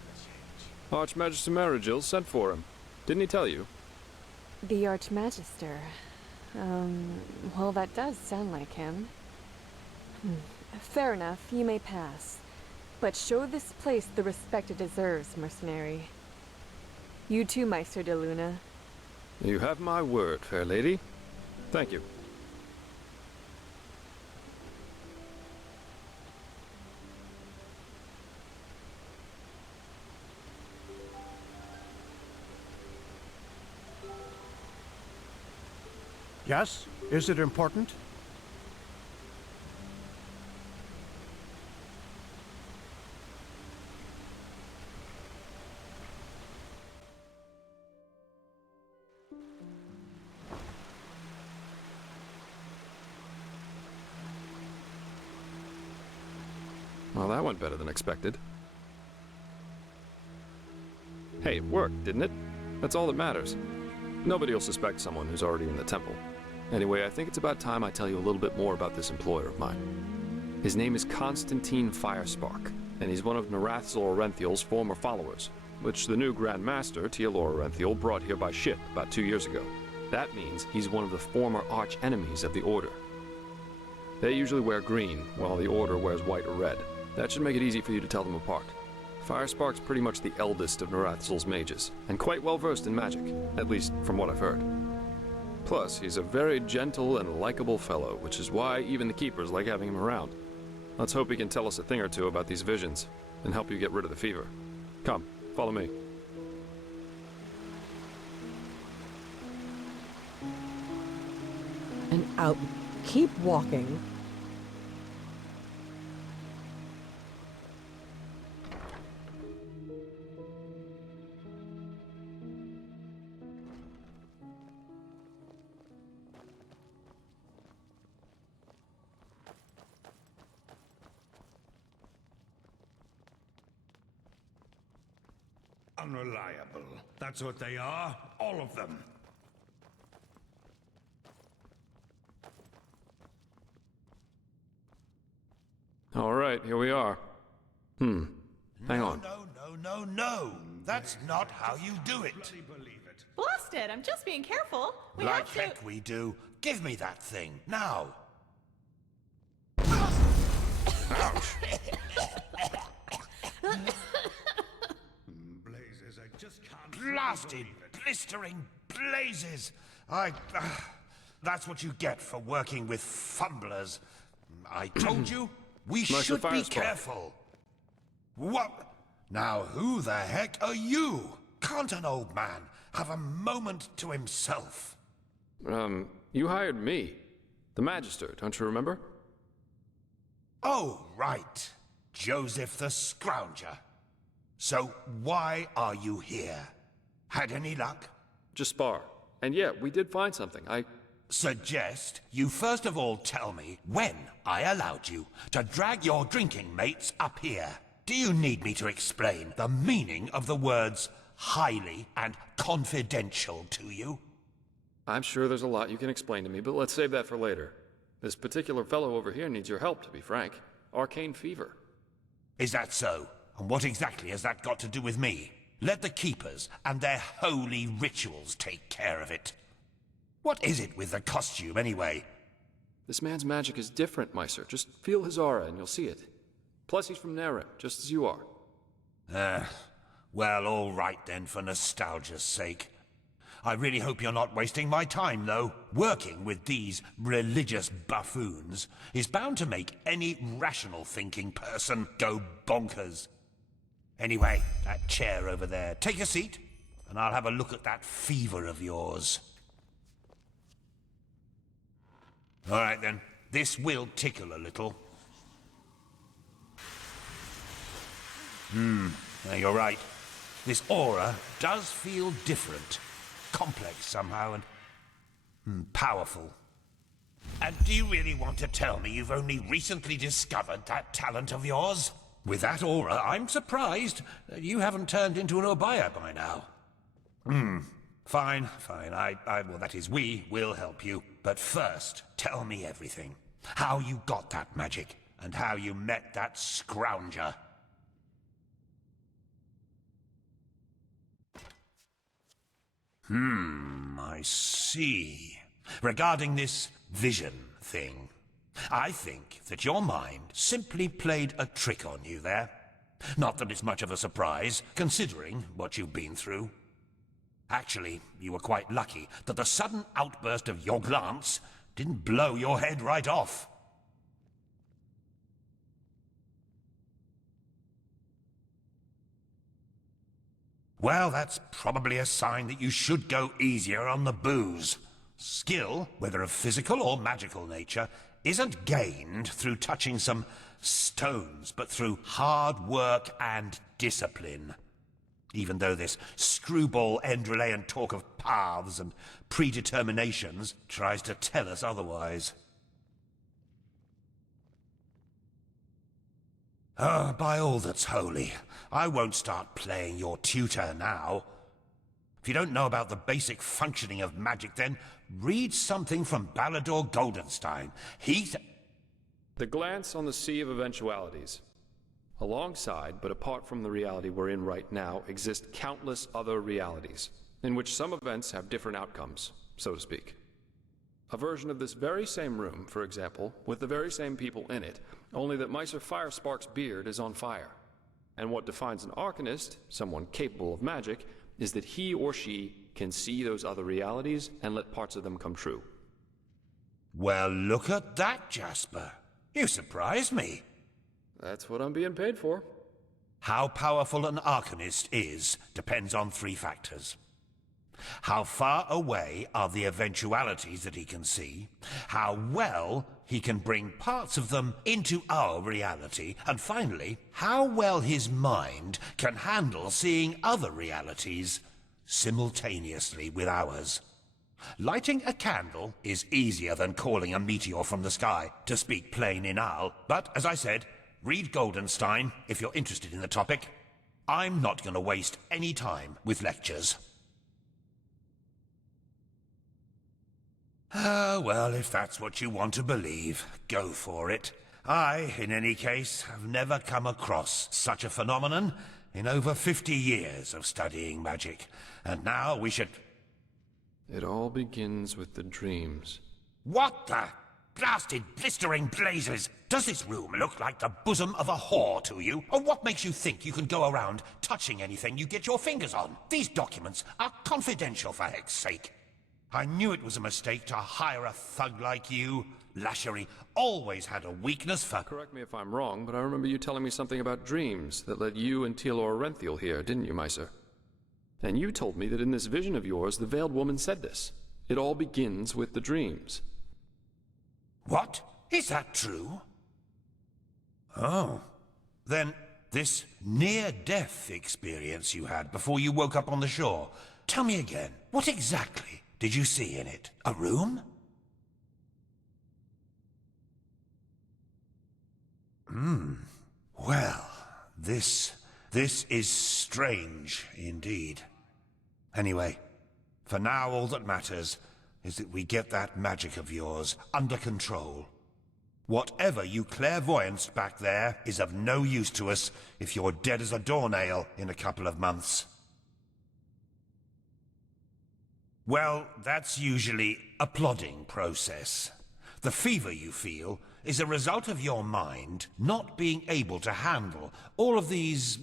Archmagister Marigil sent for him. Didn't he tell you? The Archmagister. Well, that does sound like him. Fair enough, you may pass. But show this place the respect it deserves, mercenary. You too, Meister de Luna. You have my word, fair lady. Thank you. Yes? Is it important? Well, that went better than expected. Hey, it worked, didn't it? That's all that matters. Nobody will suspect someone who's already in the temple. Anyway, I think it's about time I tell you a little bit more about this employer of mine. His name is Constantine Firespark, and he's one of Narathzor Orenthiel's former followers, which the new Grand Master, Tealor Orenthiel, brought here by ship about 2 years ago. That means he's one of the former arch-enemies of the Order. They usually wear green, while the Order wears white or red. That should make it easy for you to tell them apart. Firespark's pretty much the eldest of Narathzol's mages, and quite well versed in magic, at least from what I've heard. Plus, he's a very gentle and likable fellow, which is why even the keepers like having him around. Let's hope he can tell us a thing or two about these visions, and help you get rid of the fever. Come, follow me. And out. Keep walking. Unreliable. That's what they are. All of them. All right, here we are. Hang on. No. That's not how you do it. Blast it! I'm just being careful. We Like have to. heck we do. Give me that thing, now. Ouch. Blazes, I just can't. Blasted, blistering blazes. That's what you get for working with fumblers. I told you, we should be careful. What? Now, who the heck are you? Can't an old man have a moment to himself? You hired me. The Magister, don't you remember? Oh, right. Joseph the Scrounger. So, why are you here? Had any luck? Just spar. And yeah, we did find something. Suggest you first of all tell me when I allowed you to drag your drinking mates up here. Do you need me to explain the meaning of the words highly and confidential to you? I'm sure there's a lot you can explain to me, but let's save that for later. This particular fellow over here needs your help, to be frank. Arcane fever. Is that so? And what exactly has that got to do with me? Let the Keepers and their holy rituals take care of it. What is it with the costume, anyway? This man's magic is different, Meister. Just feel his aura and you'll see it. Plus, he's from Naren, just as you are. Well, all right then, for nostalgia's sake. I really hope you're not wasting my time, though. Working with these religious buffoons is bound to make any rational thinking person go bonkers. Anyway, that chair over there. Take a seat, and I'll have a look at that fever of yours. All right, then. This will tickle a little. Now, you're right. This aura does feel different. Complex somehow, and powerful. And do you really want to tell me you've only recently discovered that talent of yours? With that aura, I'm surprised that you haven't turned into an Obaya by now. Fine. Well, that is, we will help you. But first, tell me everything. How you got that magic, and how you met that Scrounger. I see. Regarding this vision thing, I think that your mind simply played a trick on you there. Not that it's much of a surprise, considering what you've been through. Actually, you were quite lucky that the sudden outburst of your glance didn't blow your head right off. Well, that's probably a sign that you should go easier on the booze. Skill, whether of physical or magical nature, isn't gained through touching some stones, but through hard work and discipline. Even though this screwball Enderalian talk of paths and predeterminations tries to tell us otherwise. Oh, by all that's holy, I won't start playing your tutor now. If you don't know about the basic functioning of magic, then read something from Balador Goldenstein. The glance on the sea of eventualities. Alongside, but apart from the reality we're in right now, exist countless other realities, in which some events have different outcomes, so to speak. A version of this very same room, for example, with the very same people in it, only that Meister Firespark's beard is on fire. And what defines an Arcanist, someone capable of magic, is that he or she can see those other realities and let parts of them come true. Well, look at that, Jasper. You surprise me. That's what I'm being paid for. How powerful an Arcanist is depends on 3 factors. How far away are the eventualities that he can see, how well he can bring parts of them into our reality, and finally, how well his mind can handle seeing other realities simultaneously with ours. Lighting a candle is easier than calling a meteor from the sky, to speak plain inal, but as I said, read Goldenstein if you're interested in the topic. I'm not going to waste any time with lectures. Well, if that's what you want to believe, go for it. I, in any case, have never come across such a phenomenon in over 50 years of studying magic. And now we should... It all begins with the dreams. What the blasted blistering blazes? Does this room look like the bosom of a whore to you? Or what makes you think you can go around touching anything you get your fingers on? These documents are confidential, for heck's sake. I knew it was a mistake to hire a thug like you. Lashery always had a weakness for... Correct me if I'm wrong, but I remember you telling me something about dreams that led you and Tealor Renthiel here, didn't you, Meiser? And you told me that in this vision of yours, the Veiled Woman said this. It all begins with the dreams. What? Is that true? Oh. Then this near-death experience you had before you woke up on the shore. Tell me again, what exactly did you see in it? A room? Well, this is strange indeed. Anyway, for now all that matters is that we get that magic of yours under control. Whatever you clairvoyanced back there is of no use to us if you're dead as a doornail in a couple of months. Well, that's usually a plodding process. The fever you feel is a result of your mind not being able to handle all of these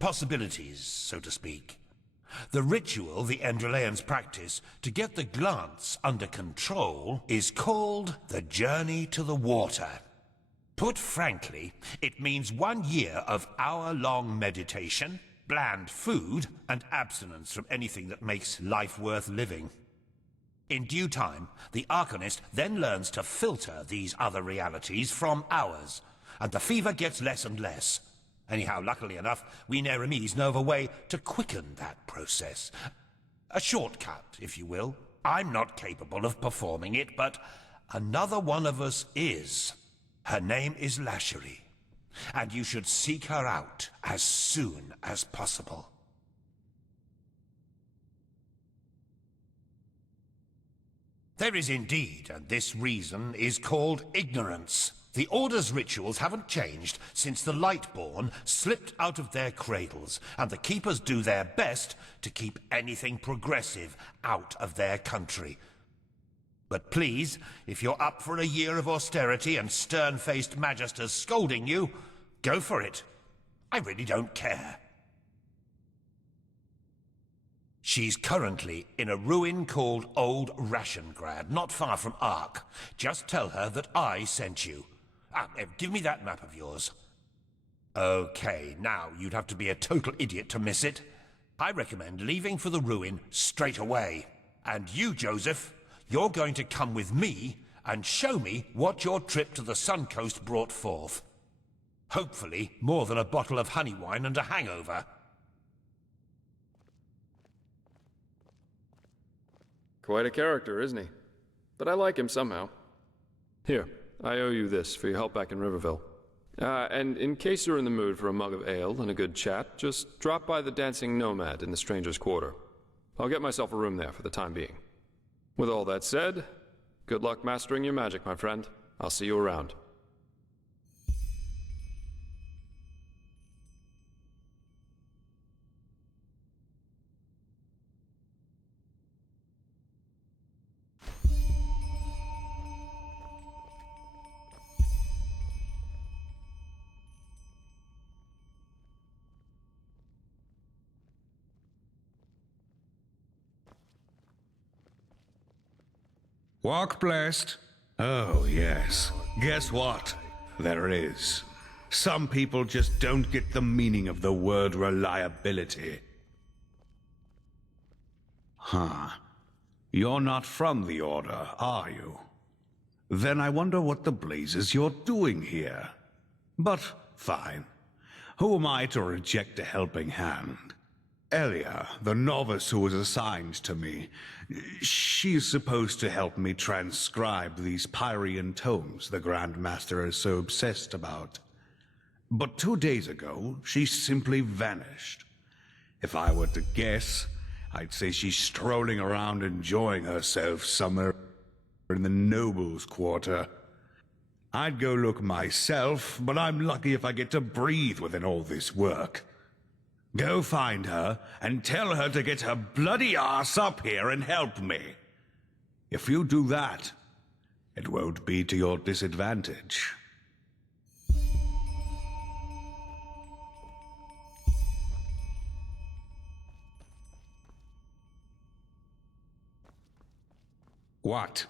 possibilities, so to speak. The ritual the Enderalians practice to get the glance under control is called the Journey to the Water. Put frankly, it means 1 year of hour-long meditation, bland food, and abstinence from anything that makes life worth living. In due time, the Arcanist then learns to filter these other realities from ours, and the fever gets less and less. Anyhow, luckily enough, we Neremes know of a way to quicken that process. A shortcut, if you will. I'm not capable of performing it, but another one of us is. Her name is Lashery, and you should seek her out as soon as possible. There is indeed, and this reason is called ignorance. The Order's rituals haven't changed since the Lightborn slipped out of their cradles, and the Keepers do their best to keep anything progressive out of their country. But please, if you're up for a year of austerity and stern-faced magisters scolding you, go for it. I really don't care. She's currently in a ruin called Old Rashengrad, not far from Ark. Just tell her that I sent you. Give me that map of yours. Okay, now you'd have to be a total idiot to miss it. I recommend leaving for the ruin straight away. And you, Joseph, You're going to come with me and show me what your trip to the Sun Coast brought forth. Hopefully, more than a bottle of honey wine and a hangover. Quite a character, isn't he? But I like him somehow. Here, I owe you this for your help back in Riverville. And in case you're in the mood for a mug of ale and a good chat, just drop by the Dancing Nomad in the Stranger's Quarter. I'll get myself a room there for the time being. With all that said, good luck mastering your magic, my friend. I'll see you around. Walk blessed. Oh, yes. Guess what? There is. Some people just don't get the meaning of the word reliability. Huh. You're not from the Order, are you? Then I wonder what the blazes you're doing here. But, fine. Who am I to reject a helping hand? Elia, the novice who was assigned to me, she's supposed to help me transcribe these Pyrian tomes the Grand Master is so obsessed about. But 2 days ago, she simply vanished. If I were to guess, I'd say she's strolling around enjoying herself somewhere in the Nobles' Quarter. I'd go look myself, but I'm lucky if I get to breathe within all this work. Go find her and tell her to get her bloody ass up here and help me. If you do that, it won't be to your disadvantage. What?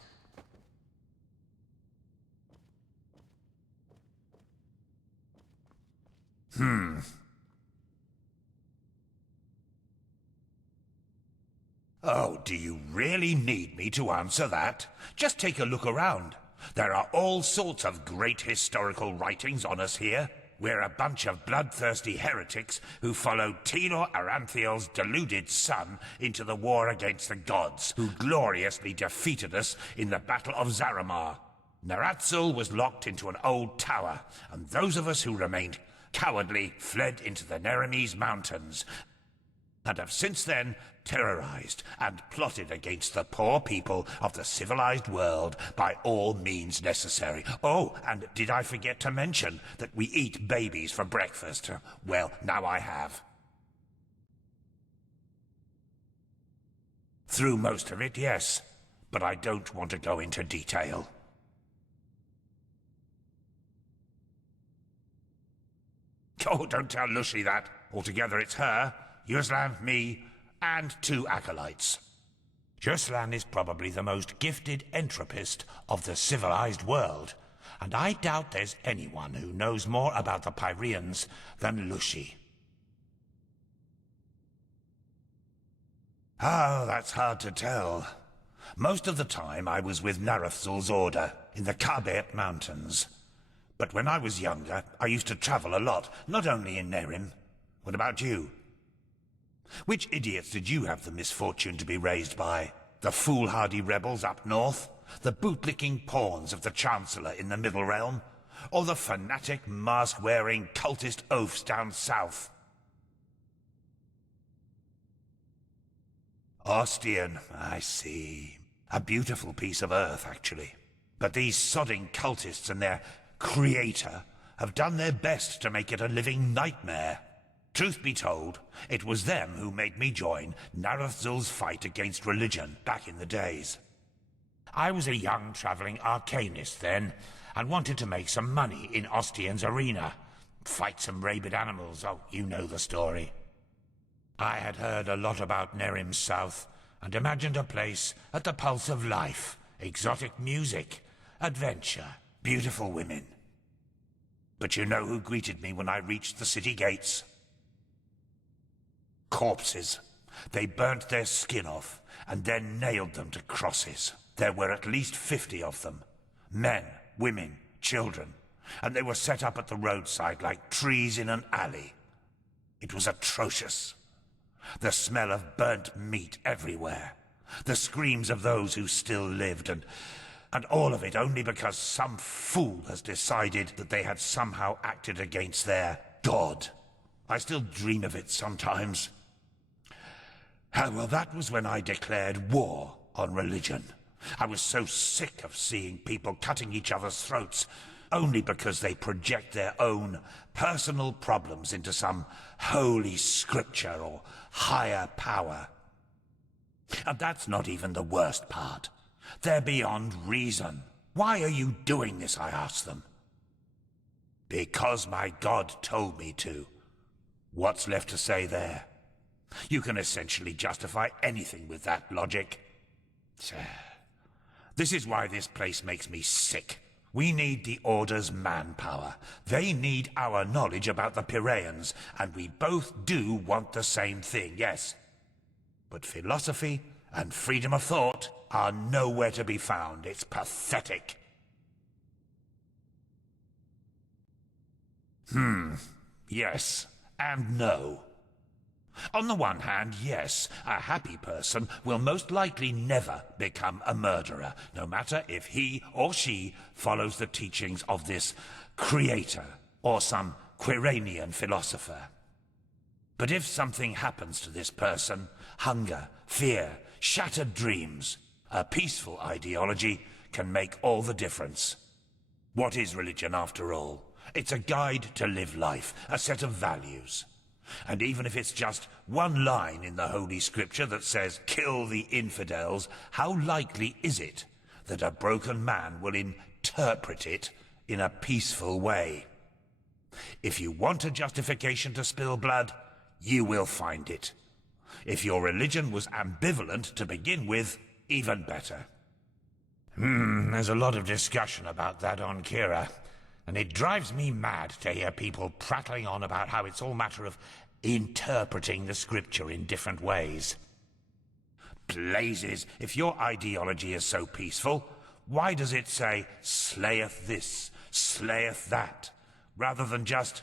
Oh, do you really need me to answer that? Just take a look around. There are all sorts of great historical writings on us here. We're a bunch of bloodthirsty heretics who followed Tenor Aranthiel's deluded son into the war against the gods, who gloriously defeated us in the Battle of Zaramar. Naratzul was locked into an old tower, and those of us who remained cowardly fled into the Neremes Mountains, and have since then terrorized and plotted against the poor people of the civilized world by all means necessary. Oh, and did I forget to mention that we eat babies for breakfast? Well, now I have. Through most of it, yes, but I don't want to go into detail. Oh, don't tell Lucy that. Altogether it's her, Yuslan, me, and 2 acolytes. Yuslan is probably the most gifted entropist of the civilized world, and I doubt there's anyone who knows more about the Pyrians than Lucy. Oh, that's hard to tell. Most of the time I was with Narathzul's order in the Kabet Mountains. But when I was younger, I used to travel a lot, not only in Nerim. What about you? Which idiots did you have the misfortune to be raised by? The foolhardy rebels up north? The bootlicking pawns of the Chancellor in the Middle Realm? Or the fanatic, mask-wearing cultist oafs down south? Ostian, I see. A beautiful piece of earth, actually. But these sodding cultists and their creator have done their best to make it a living nightmare. Truth be told, it was them who made me join Narathzul's fight against religion back in the days. I was a young traveling arcanist then, and wanted to make some money in Ostian's arena. Fight some rabid animals, oh, you know the story. I had heard a lot about Nerim's South, and imagined a place at the pulse of life, exotic music, adventure, beautiful women. But you know who greeted me when I reached the city gates? Corpses. They burnt their skin off, and then nailed them to crosses. There were at least 50 of them. Men, women, children. And they were set up at the roadside like trees in an alley. It was atrocious. The smell of burnt meat everywhere. The screams of those who still lived, and all of it only because some fool has decided that they had somehow acted against their God. I still dream of it sometimes. Well, that was when I declared war on religion. I was so sick of seeing people cutting each other's throats only because they project their own personal problems into some holy scripture or higher power. And that's not even the worst part. They're beyond reason. Why are you doing this, I asked them. Because my God told me to. What's left to say there? You can essentially justify anything with that logic. This is why this place makes me sick. We need the Order's manpower. They need our knowledge about the Piraeans, and we both do want the same thing, yes. But philosophy and freedom of thought are nowhere to be found. It's pathetic. Yes and no. On the one hand, yes, a happy person will most likely never become a murderer, no matter if he or she follows the teachings of this creator or some Quiranian philosopher. But if something happens to this person, hunger, fear, shattered dreams, a peaceful ideology can make all the difference. What is religion, after all? It's a guide to live life, a set of values. And even if it's just one line in the Holy Scripture that says, kill the infidels, how likely is it that a broken man will interpret it in a peaceful way? If you want a justification to spill blood, you will find it. If your religion was ambivalent to begin with, even better. There's a lot of discussion about that on Kira. And it drives me mad to hear people prattling on about how it's all a matter of interpreting the scripture in different ways. Blazes, if your ideology is so peaceful, why does it say, slayeth this, slayeth that, rather than just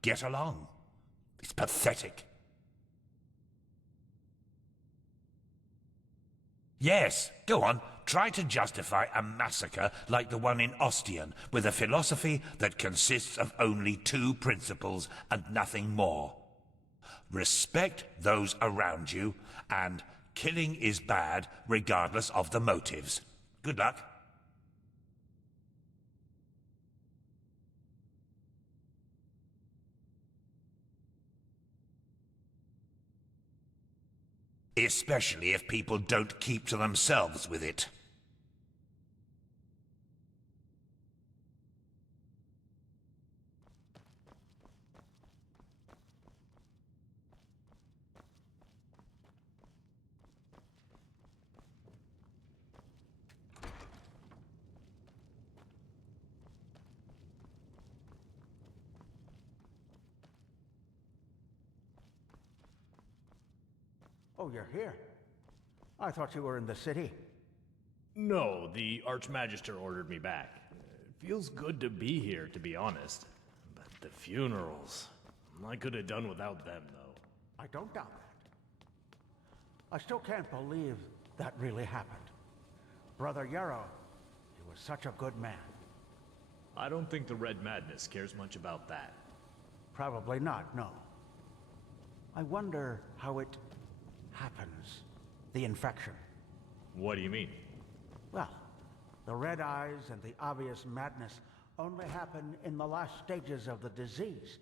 get along? It's pathetic. Yes, go on. Try to justify a massacre like the one in Ostian with a philosophy that consists of only 2 principles and nothing more. Respect those around you, and killing is bad regardless of the motives. Good luck. Especially if people don't keep to themselves with it. Oh, you're here? I thought you were in the city. No, the Archmagister ordered me back. It feels good to be here, to be honest. But the funerals... I could have done without them, though. I don't doubt that. I still can't believe that really happened. Brother Yarrow, he was such a good man. I don't think the Red Madness cares much about that. Probably not, no. I wonder how it happens. The infection. What do you mean? Well, the red eyes and the obvious madness only happen in the last stages of the disease.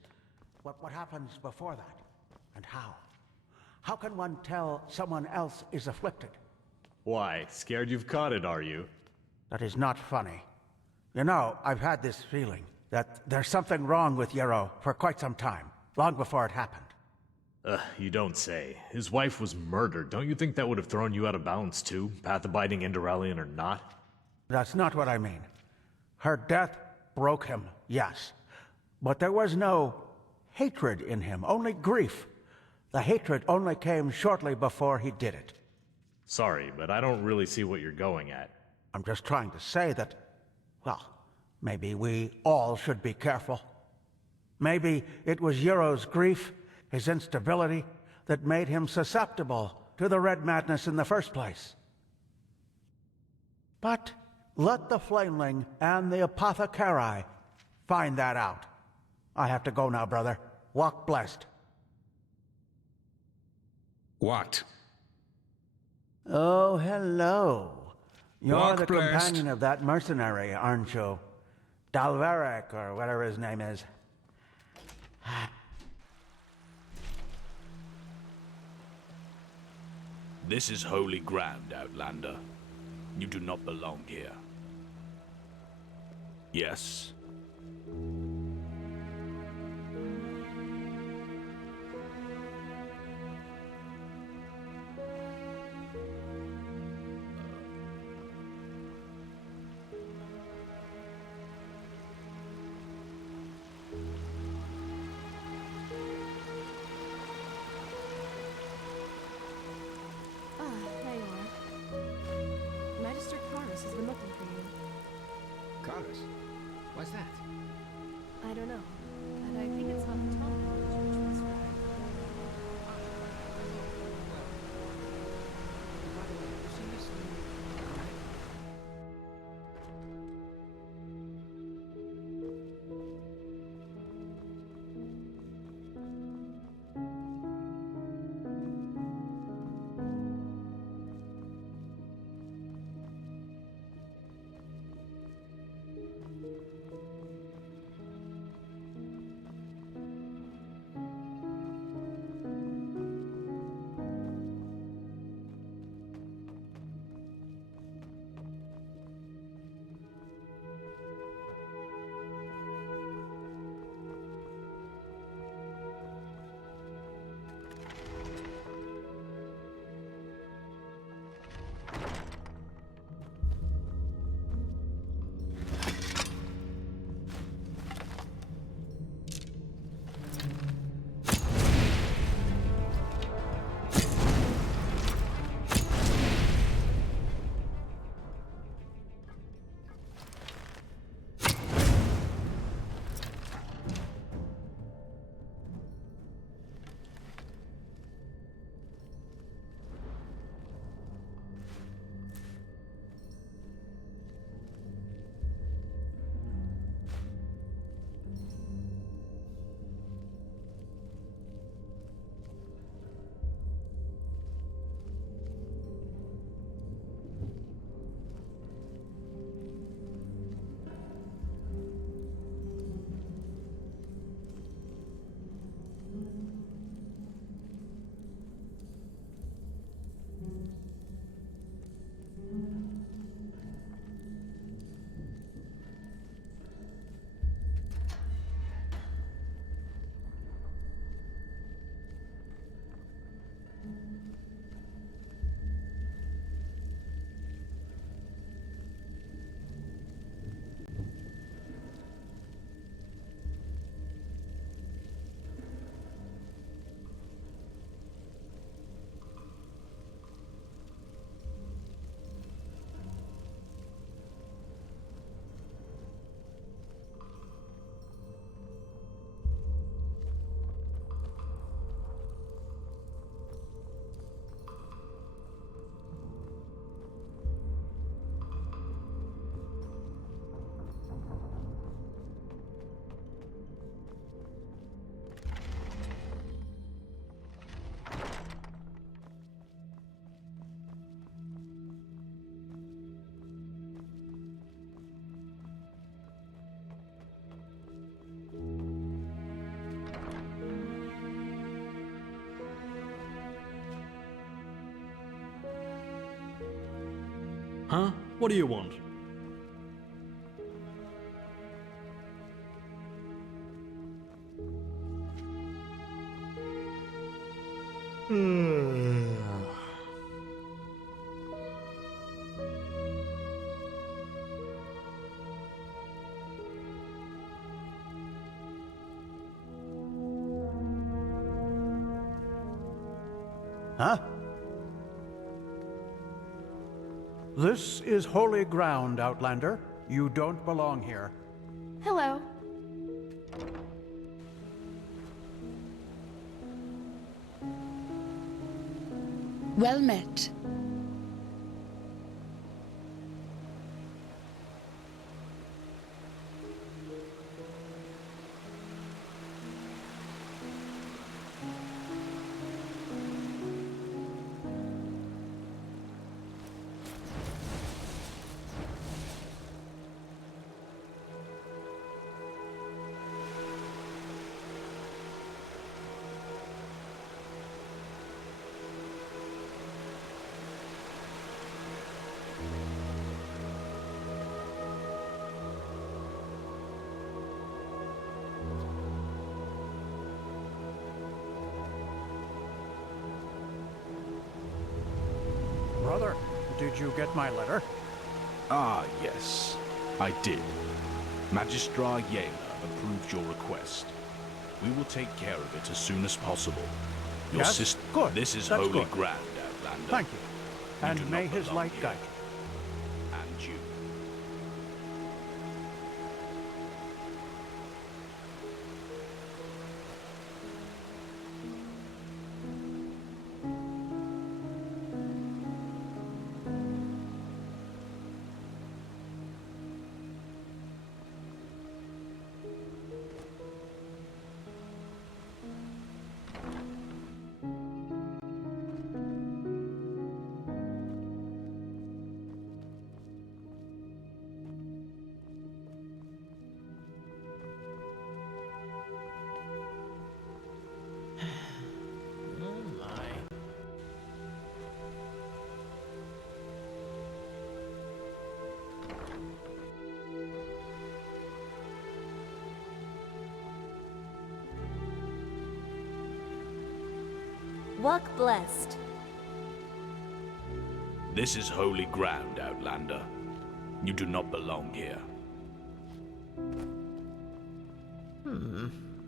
What happens before that? And how? How can one tell someone else is afflicted? Why, scared you've caught it, are you? That is not funny. You know, I've had this feeling that there's something wrong with Yarrow for quite some time, long before it happened. You don't say. His wife was murdered. Don't you think that would have thrown you out of balance too? Path-abiding Enderalian or not? That's not what I mean. Her death broke him, yes. But there was no hatred in him, only grief. The hatred only came shortly before he did it. Sorry, but I don't really see what you're going at. I'm just trying to say that, well, maybe we all should be careful. Maybe it was Euro's grief, his instability, that made him susceptible to the red madness in the first place. But let the Flameling and the Apothecari find that out. I have to go now, brother. Walk blessed. What? Oh, hello. You're Walk the blessed. companion of that mercenary, aren't you? Dalveric, or whatever his name is. This is holy ground, Outlander. You do not belong here. Yes? There you are. Magister Carus has been looking for you. Carus? What's that? I don't know, but I think it's about the top college which was right. Huh? What do you want? Huh? This is holy ground, Outlander. You don't belong here. Hello. Well met. Brother, did you get my letter? Ah, yes, I did. Magistra Yela approved your request. We will take care of it as soon as possible. Your Yes? sister. Good. This is That's holy good. ground, Outlander. Thank you. You And do may not his belong light here. guide you. And you. Walk blessed. This is holy ground, Outlander. You do not belong here.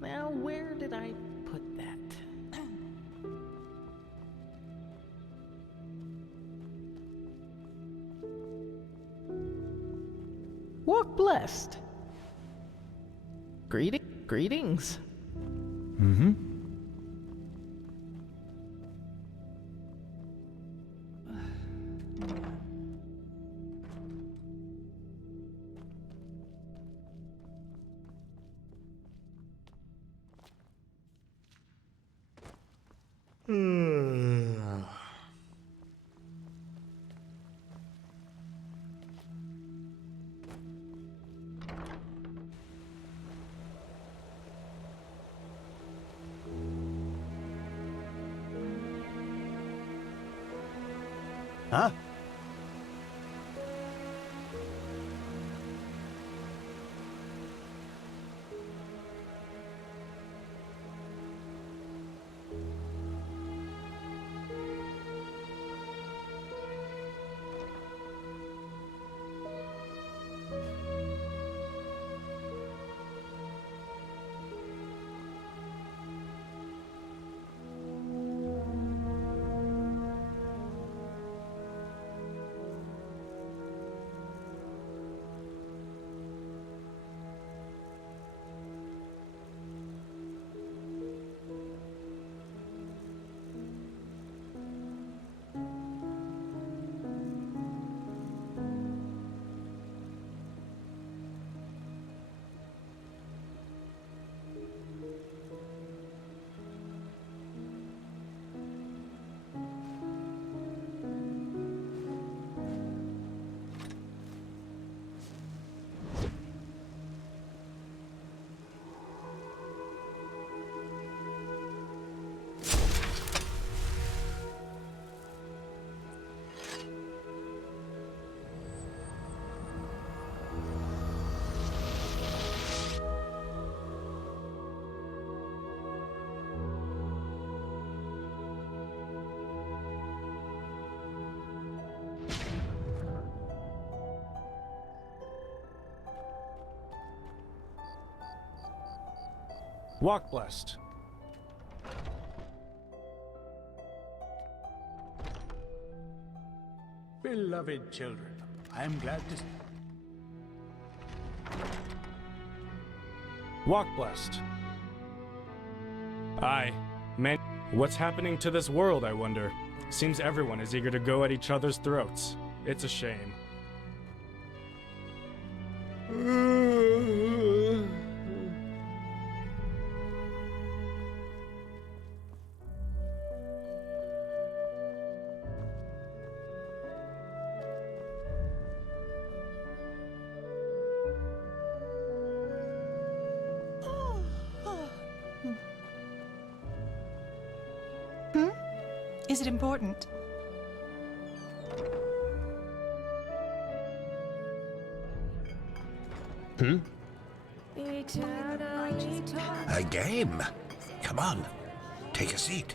Now, where did I put that? Walk blessed. Greetings. Mm-hmm. Huh? Walk blessed. Fill beloved children, I am glad to... Walk blessed. Aye, man. What's happening to this world, I wonder? Seems everyone is eager to go at each other's throats. It's a shame. Is it important? Hmm? A game? Come on, take a seat.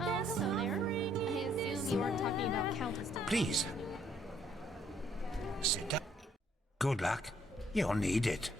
Oh, hello there. I assume you aren't talking about Countess. Please. Sit down. Good luck. You'll need it.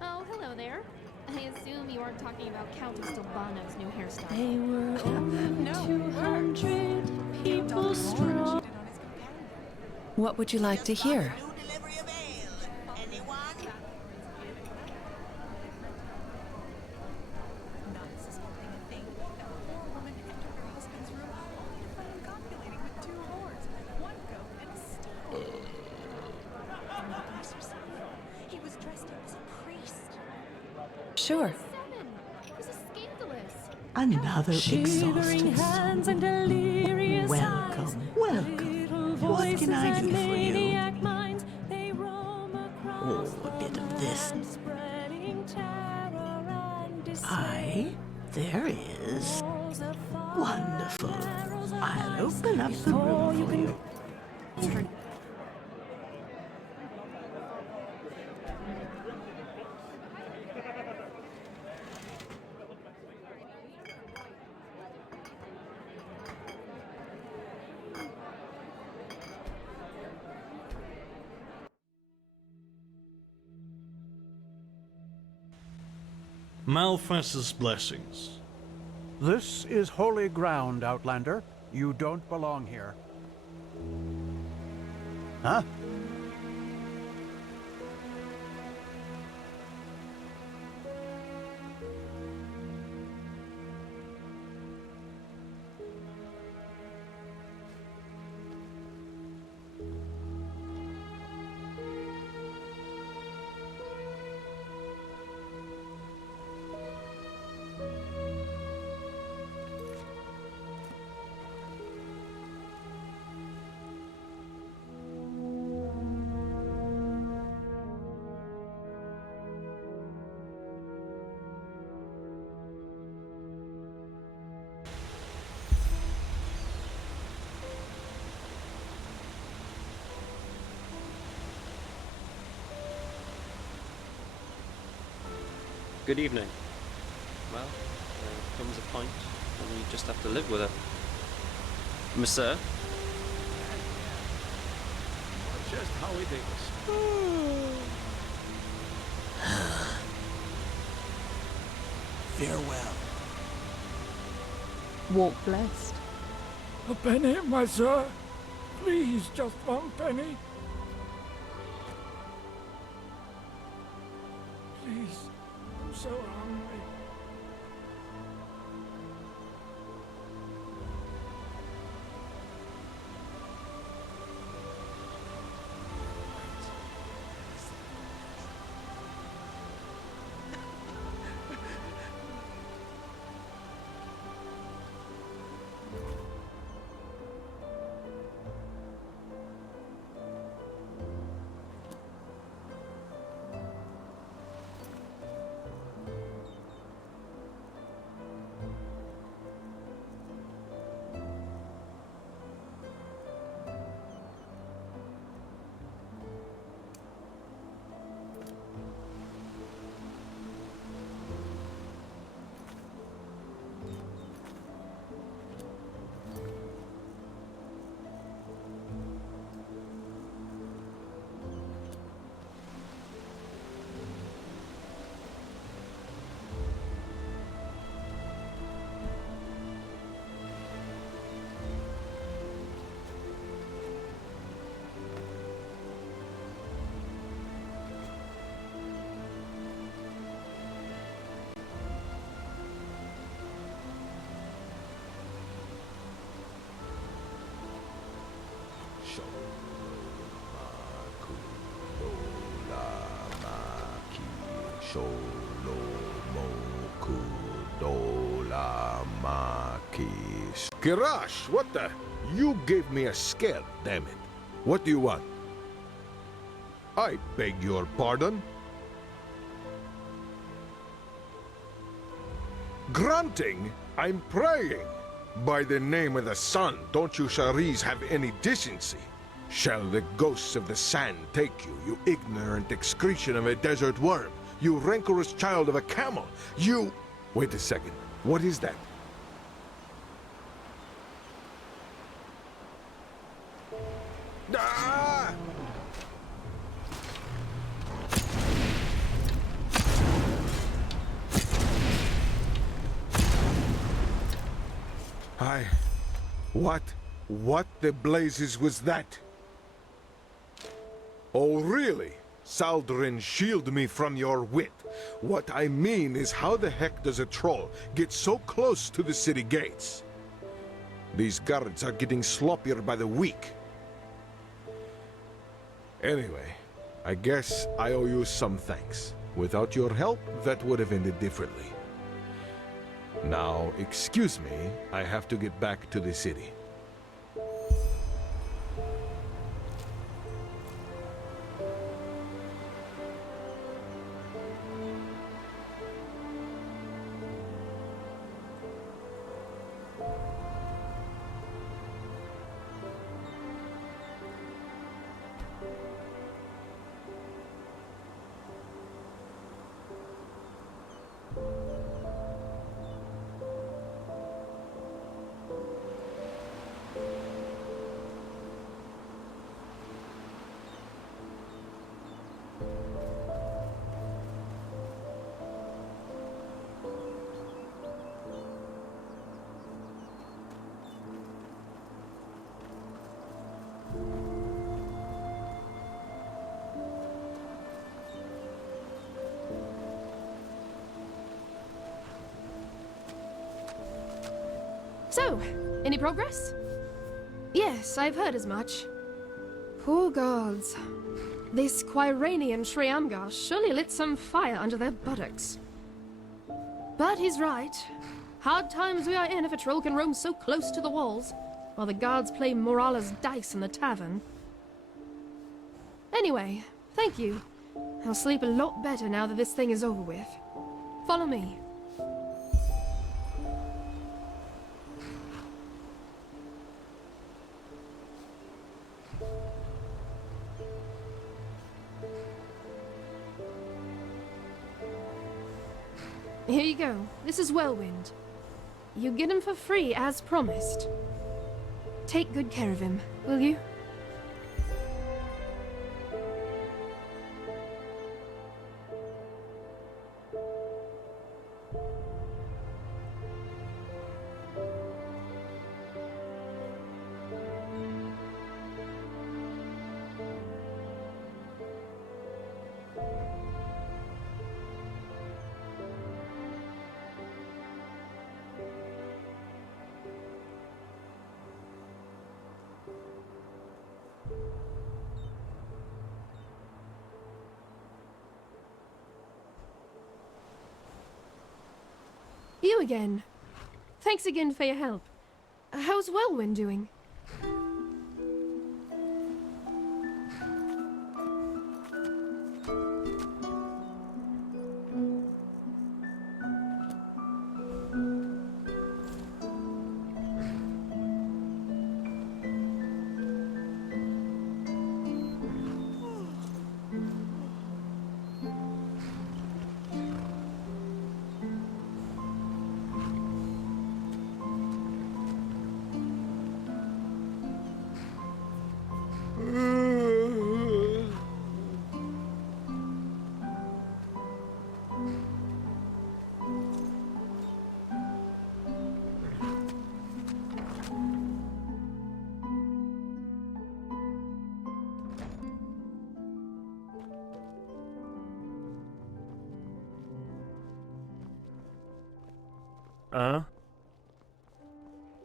Oh, hello there. I assume you aren't talking about Countess Delbano's new hairstyle. They were only 200 people strong. What would you like to hear? Sure. It was scandalous. Another exhausted hands and delirious Welcome, eyes. welcome. Little What can I voices do and for you? maniac minds, they roam across Oh, a bit of this. the spreading terror and dismay. Aye, there is. Walls of fire Wonderful. and arrows of I'll ice open up the before room you for can you. Malphas's blessings. This is holy ground, Outlander. You don't belong here. Huh? Good evening. Well, there comes a point when you just have to live with it. Monsieur? Just how it is. Farewell. Walk blessed. A penny, monsieur? Please, just one penny. Please, I'm so hungry. Kirash, what the? You gave me a scare, damn it. What do you want? I beg your pardon? Grunting? I'm praying. By the name of the sun, don't you Sharis have any decency? Shall the ghosts of the sand take you, you ignorant excretion of a desert worm? You rancorous child of a camel? You... Wait a second. What is that? Ah! What the blazes was that? Oh, really? Saldrin, shield me from your wit. What I mean is, how the heck does a troll get so close to the city gates? These guards are getting sloppier by the week. Anyway, I guess I owe you some thanks. Without your help, that would have ended differently. Now, excuse me, I have to get back to the city. So, any progress? Yes, I've heard as much. Poor gods. This Quiranian Shriamgar surely lit some fire under their buttocks. But he's right. Hard times we are in if a troll can roam so close to the walls, while the guards play Morala's dice in the tavern. Anyway, thank you. I'll sleep a lot better now that this thing is over with. Follow me. Here you go. This is Whirlwind. You get him for free, as promised. Take good care of him, will you? You again. Thanks again for your help. How's Whirlwind doing?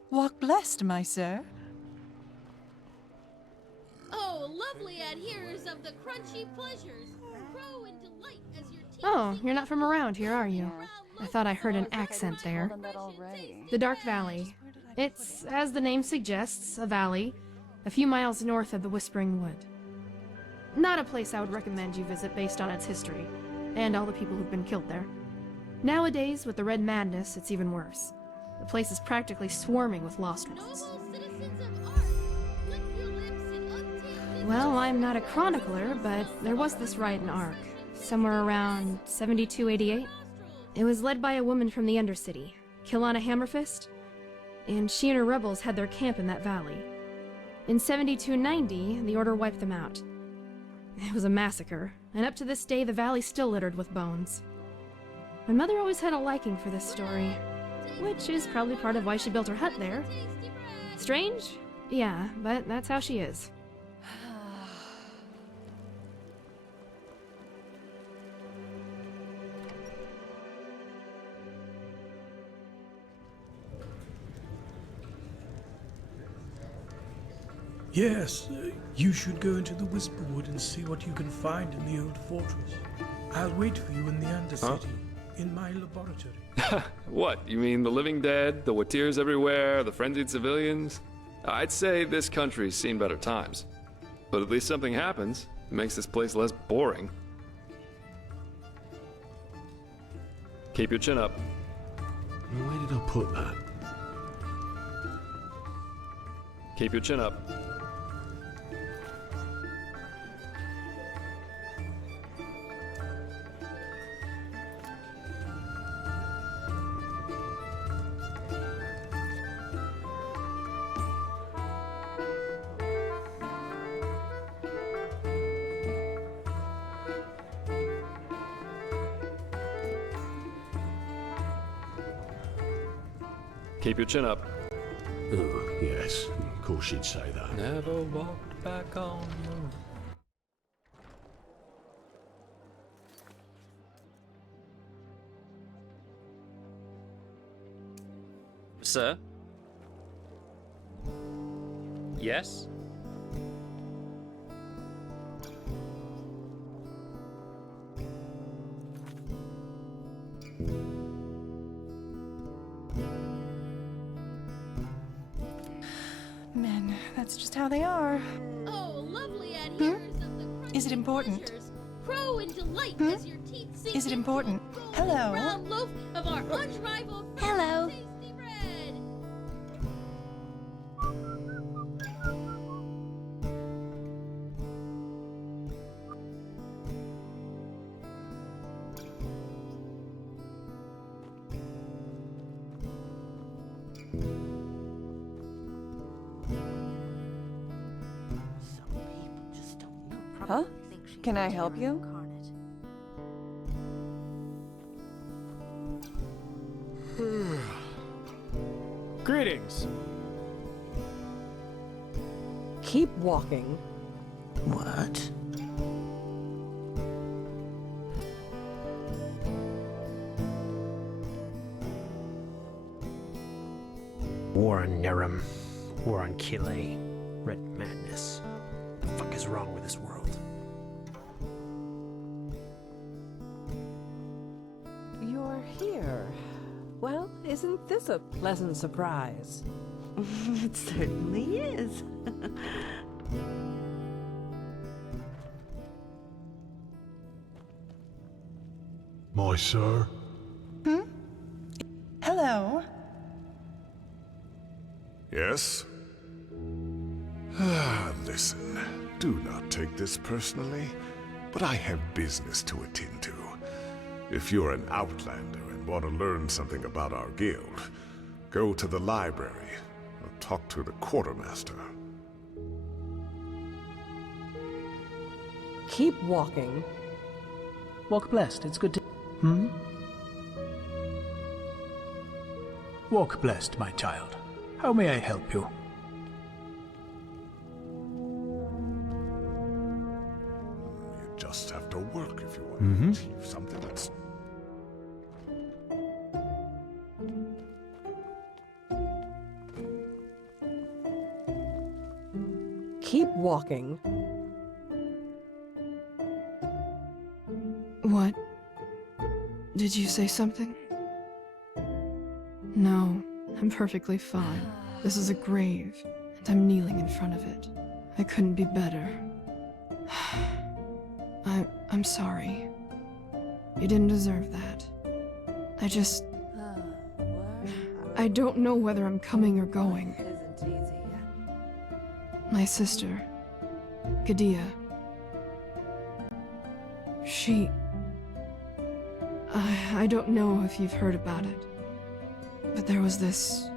Walk blessed, my sir. Oh, lovely adherers of the crunchy pleasures, grow in delight as your teeth. Oh, you're not from around here, are you? I thought I heard an accent there. The Dark Valley. It's, as the name suggests, a valley, a few miles north of the Whispering Wood. Not a place I would recommend you visit based on its history, and all the people who've been killed there. Nowadays, with the Red Madness, it's even worse. The place is practically swarming with lost ones. Well, I'm not a chronicler, but there was this riot in Ark, somewhere around 72-88. It was led by a woman from the Undercity, Kilana Hammerfist, and she and her rebels had their camp in that valley. In 72-90, the Order wiped them out. It was a massacre, and up to this day the valley's still littered with bones. My mother always had a liking for this story, which is probably part of why she built her hut there. Strange? Yeah, but that's how she is. Yes, you should go into the Whisperwood and see what you can find in the old fortress. I'll wait for you in the Undercity, in my laboratory. What, you mean the living dead, the Watirs everywhere, the frenzied civilians? I'd say this country's seen better times. But at least something happens. It makes this place less boring. Keep your chin up. Where did I put that? Keep your chin up. Keep your chin up. Oh, yes. Of course she'd say that. Never walked back on the road. Sir? Yes? Men, that's just how they are. Oh, lovely adherers of the crunchy Is it important? pleasures, grow in delight as your teeth sink Is it into important? a golden Hello? brown loaf of our unrivaled Hello. tasty bread. Huh? Can I help you? Greetings. Keep walking. What? War on Nerum. War on Kile. Red madness. The fuck is wrong with this world? You're here. Well, isn't this a pleasant surprise? It certainly is. My sir? Hello. Yes? Listen, do not take this personally, but I have business to attend to. If you're an outlander and want to learn something about our guild, go to the library or talk to the quartermaster. Keep walking. Walk blessed, it's good to... Walk blessed, my child. How may I help you? You just have to work if you want to achieve something that's... Keep walking. What? Did you say something? No, I'm perfectly fine. This is a grave, and I'm kneeling in front of it. I couldn't be better. I'm sorry. You didn't deserve that. I don't know whether I'm coming or going. My sister, Gadia, she... I don't know if you've heard about it, but there was this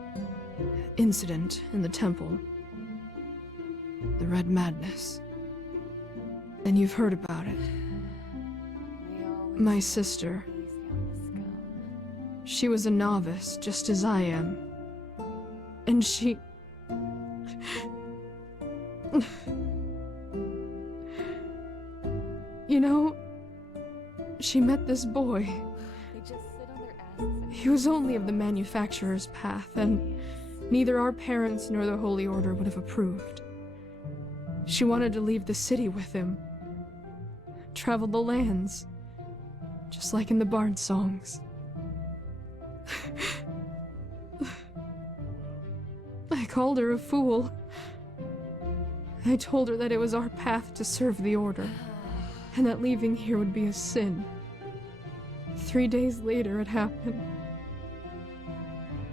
incident in the temple. The Red Madness. And you've heard about it. My sister. She was a novice, just as I am. And she... You know, she met this boy. He was only of the manufacturer's path, and neither our parents nor the Holy Order would have approved. She wanted to leave the city with him. Travel the lands, just like in the bard songs. I called her a fool. I told her that it was our path to serve the Order, and that leaving here would be a sin. 3 days later, it happened.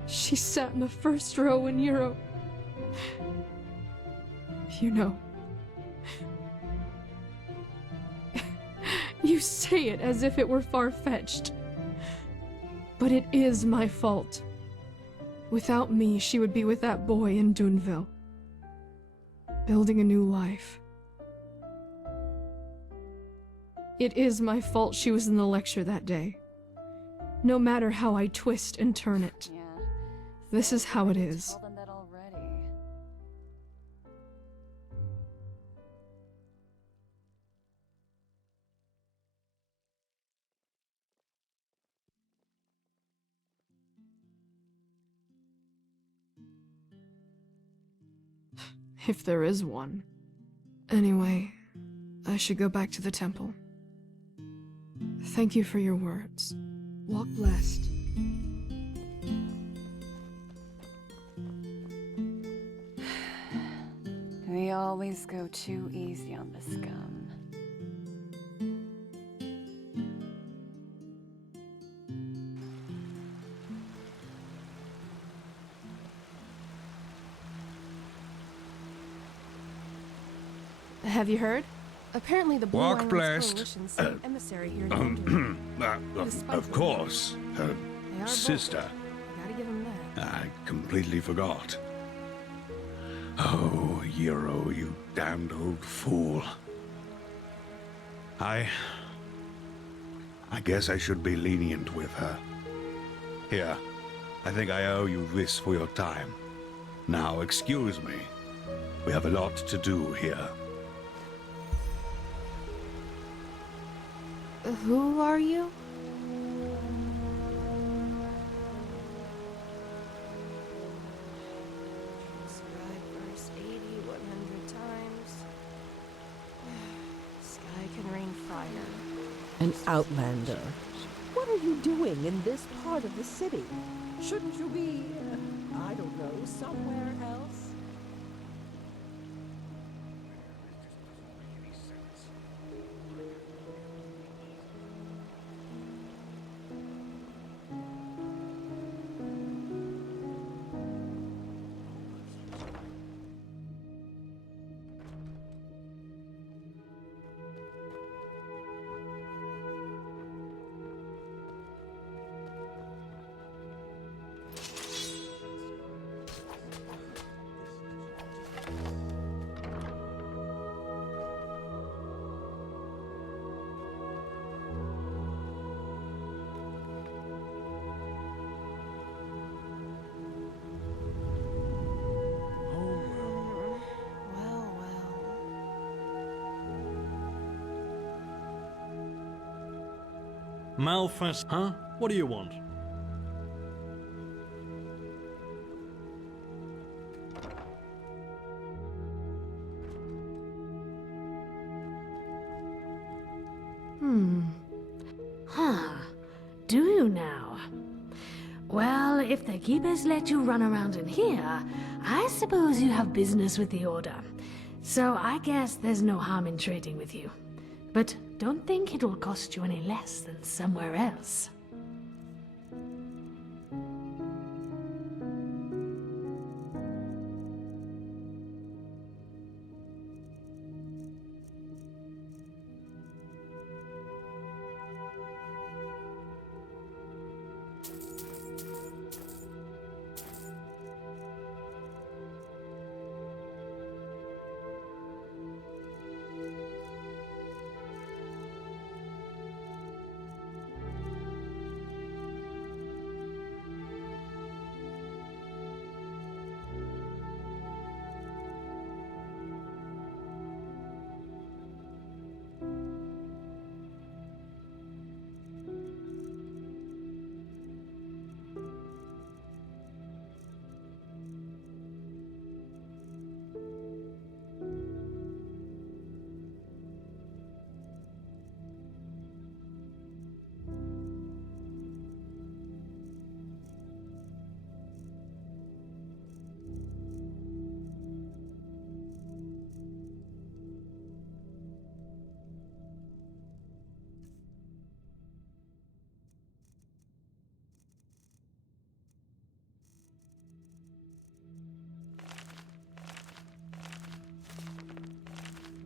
She sat in the first row in Europe. You know. You say it as if it were far-fetched. But it is my fault. Without me, she would be with that boy in Dunville. Building a new life. It is my fault she was in the lecture that day. No matter how I twist and turn it. This is how it is. If there is one. Anyway, I should go back to the temple. Thank you for your words. Walk blessed. We always go too easy on the scum. Have you heard? Apparently the Blue Walk Islands blessed. Coalition sent an emissary here to Enderal. Of course. Her They are sister. vocal. I gotta give 'em that. I completely completely forgot. Oh, Hero, you damned old fool. I guess I should be lenient with her. Here, I think I owe you this for your time. Now, excuse me. We have a lot to do here. Who are you? Transcribe verse 80 100 times. Sky can rain fire. An outlander. What are you doing in this part of the city? Shouldn't you be, I don't know, somewhere else? Malfast, huh? What do you want? Do you now? Well, if the keepers let you run around in here, I suppose you have business with the Order. So I guess there's no harm in trading with you. But don't think it'll cost you any less than somewhere else.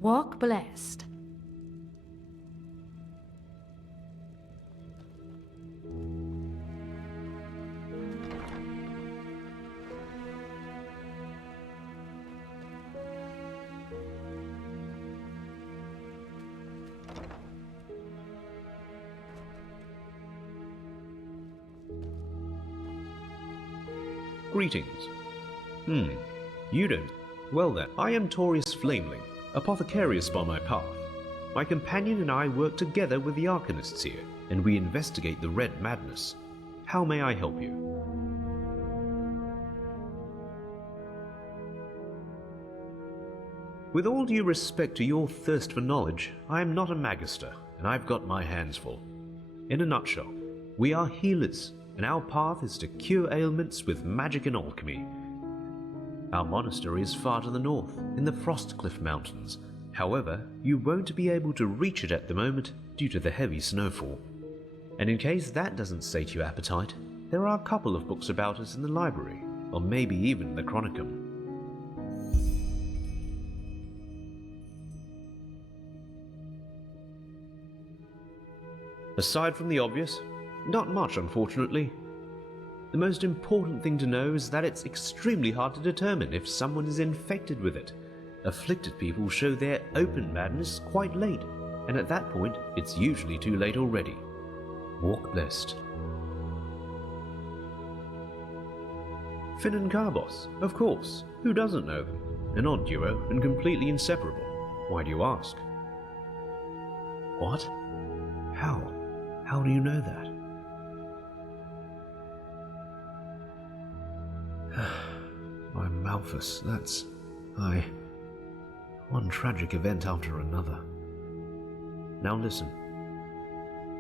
Walk blessed. Greetings. You don't. Well then, I am Taurius Flameling, Apothecarius by my path. My companion and I work together with the Arcanists here, and we investigate the Red Madness. How may I help you? With all due respect to your thirst for knowledge, I am not a magister, and I've got my hands full. In a nutshell, we are healers, and our path is to cure ailments with magic and alchemy. Our monastery is far to the north, in the Frostcliff Mountains. However, you won't be able to reach it at the moment due to the heavy snowfall. And in case that doesn't sate your appetite, there are a couple of books about us in the library, or maybe even the Chronicum. Aside from the obvious, not much, unfortunately. The most important thing to know is that it's extremely hard to determine if someone is infected with it. Afflicted people show their open madness quite late, and at that point, it's usually too late already. Walk blessed. Finn and Carbos, of course. Who doesn't know them? An odd duo and completely inseparable. Why do you ask? What? How? How do you know that? I'm Malthus, that's... One tragic event after another. Now listen.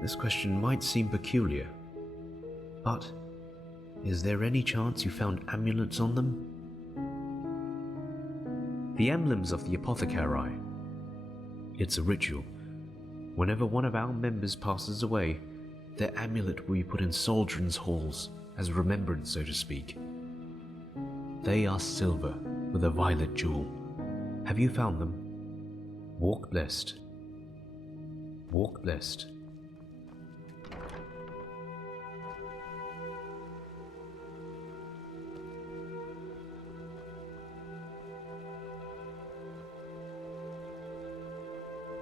This question might seem peculiar, but is there any chance you found amulets on them? The emblems of the apothecary. It's a ritual. Whenever one of our members passes away, their amulet will be put in Soldran's halls, as remembrance, so to speak. They are silver with a violet jewel. Have you found them? Walk blessed. Walk blessed.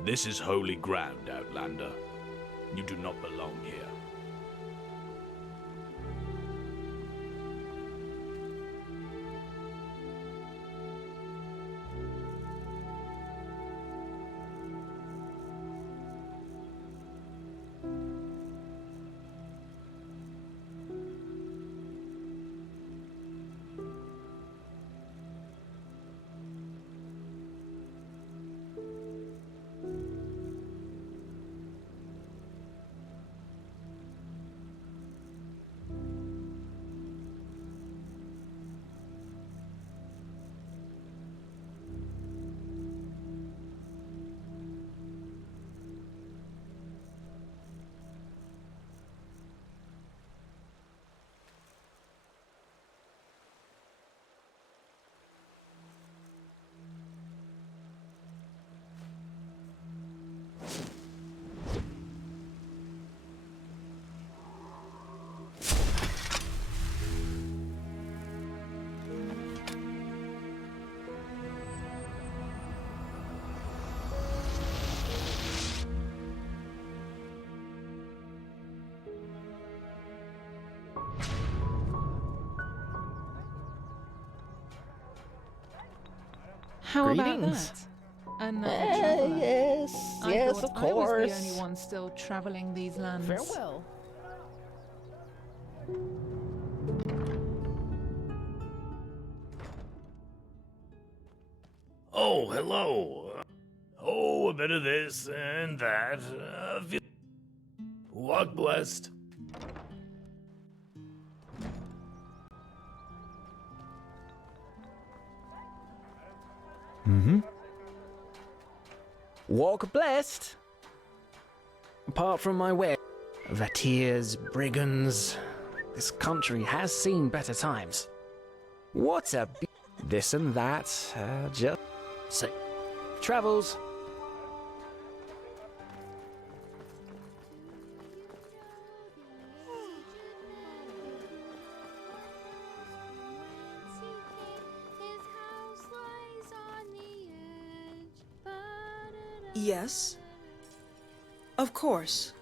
This is holy ground, Outlander. You do not belong here. How about Greetings. that? Another traveler. Yes, I yes, thought of I was course. the only one still traveling these lands. Farewell. Oh, hello. Oh, a bit of this and that. Walk blessed. Mm-hmm. Walk blessed. Apart from my way, Vatirs, brigands, this country has seen better times. What a this and that, just say, travels. Yes. Of course.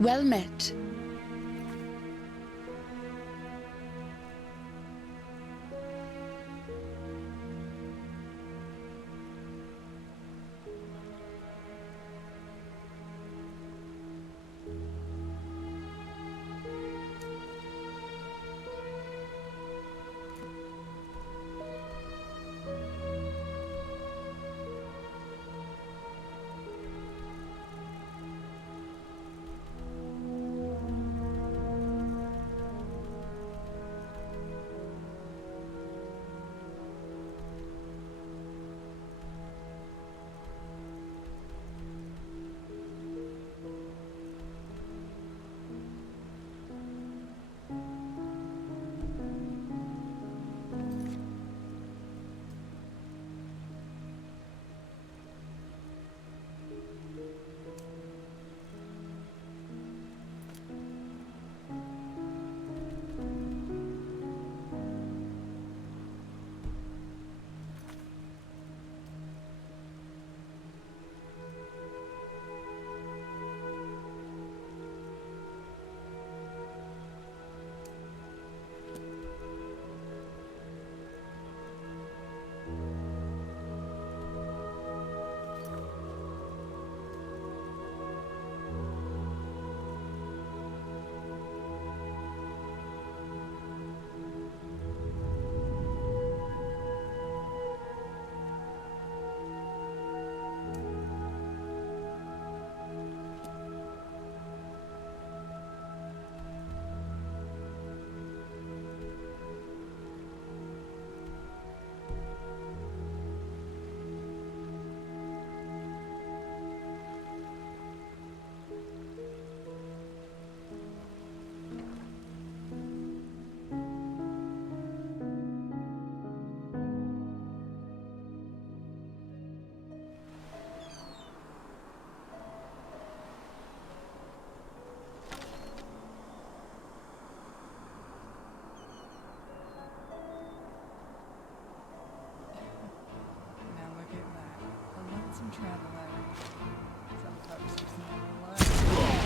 Well met. some travel out. Some folks have seen a lot.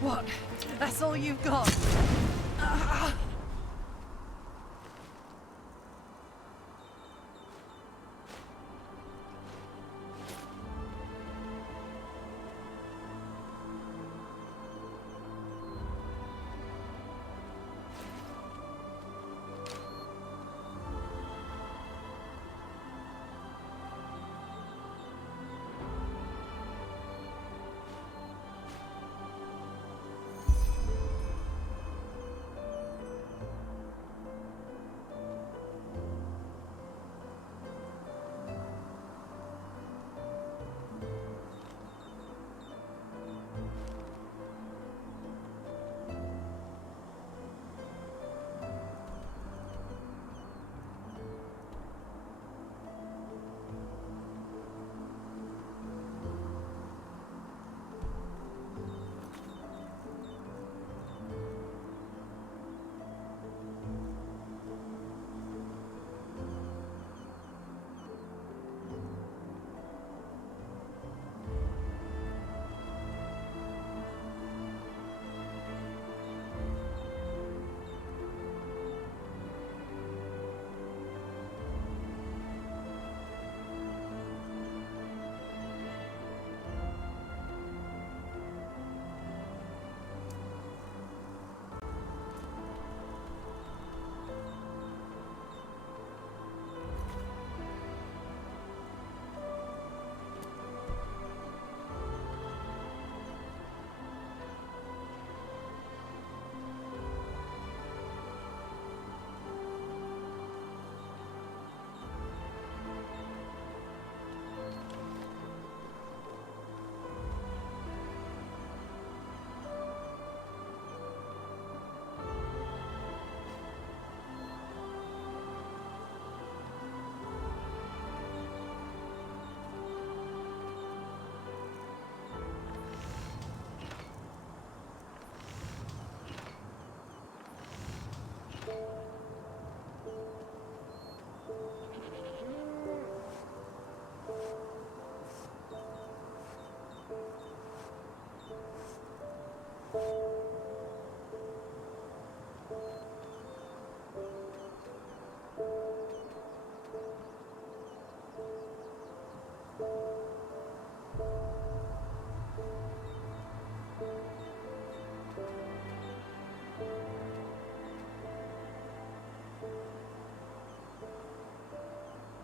What? That's all you've got?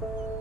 you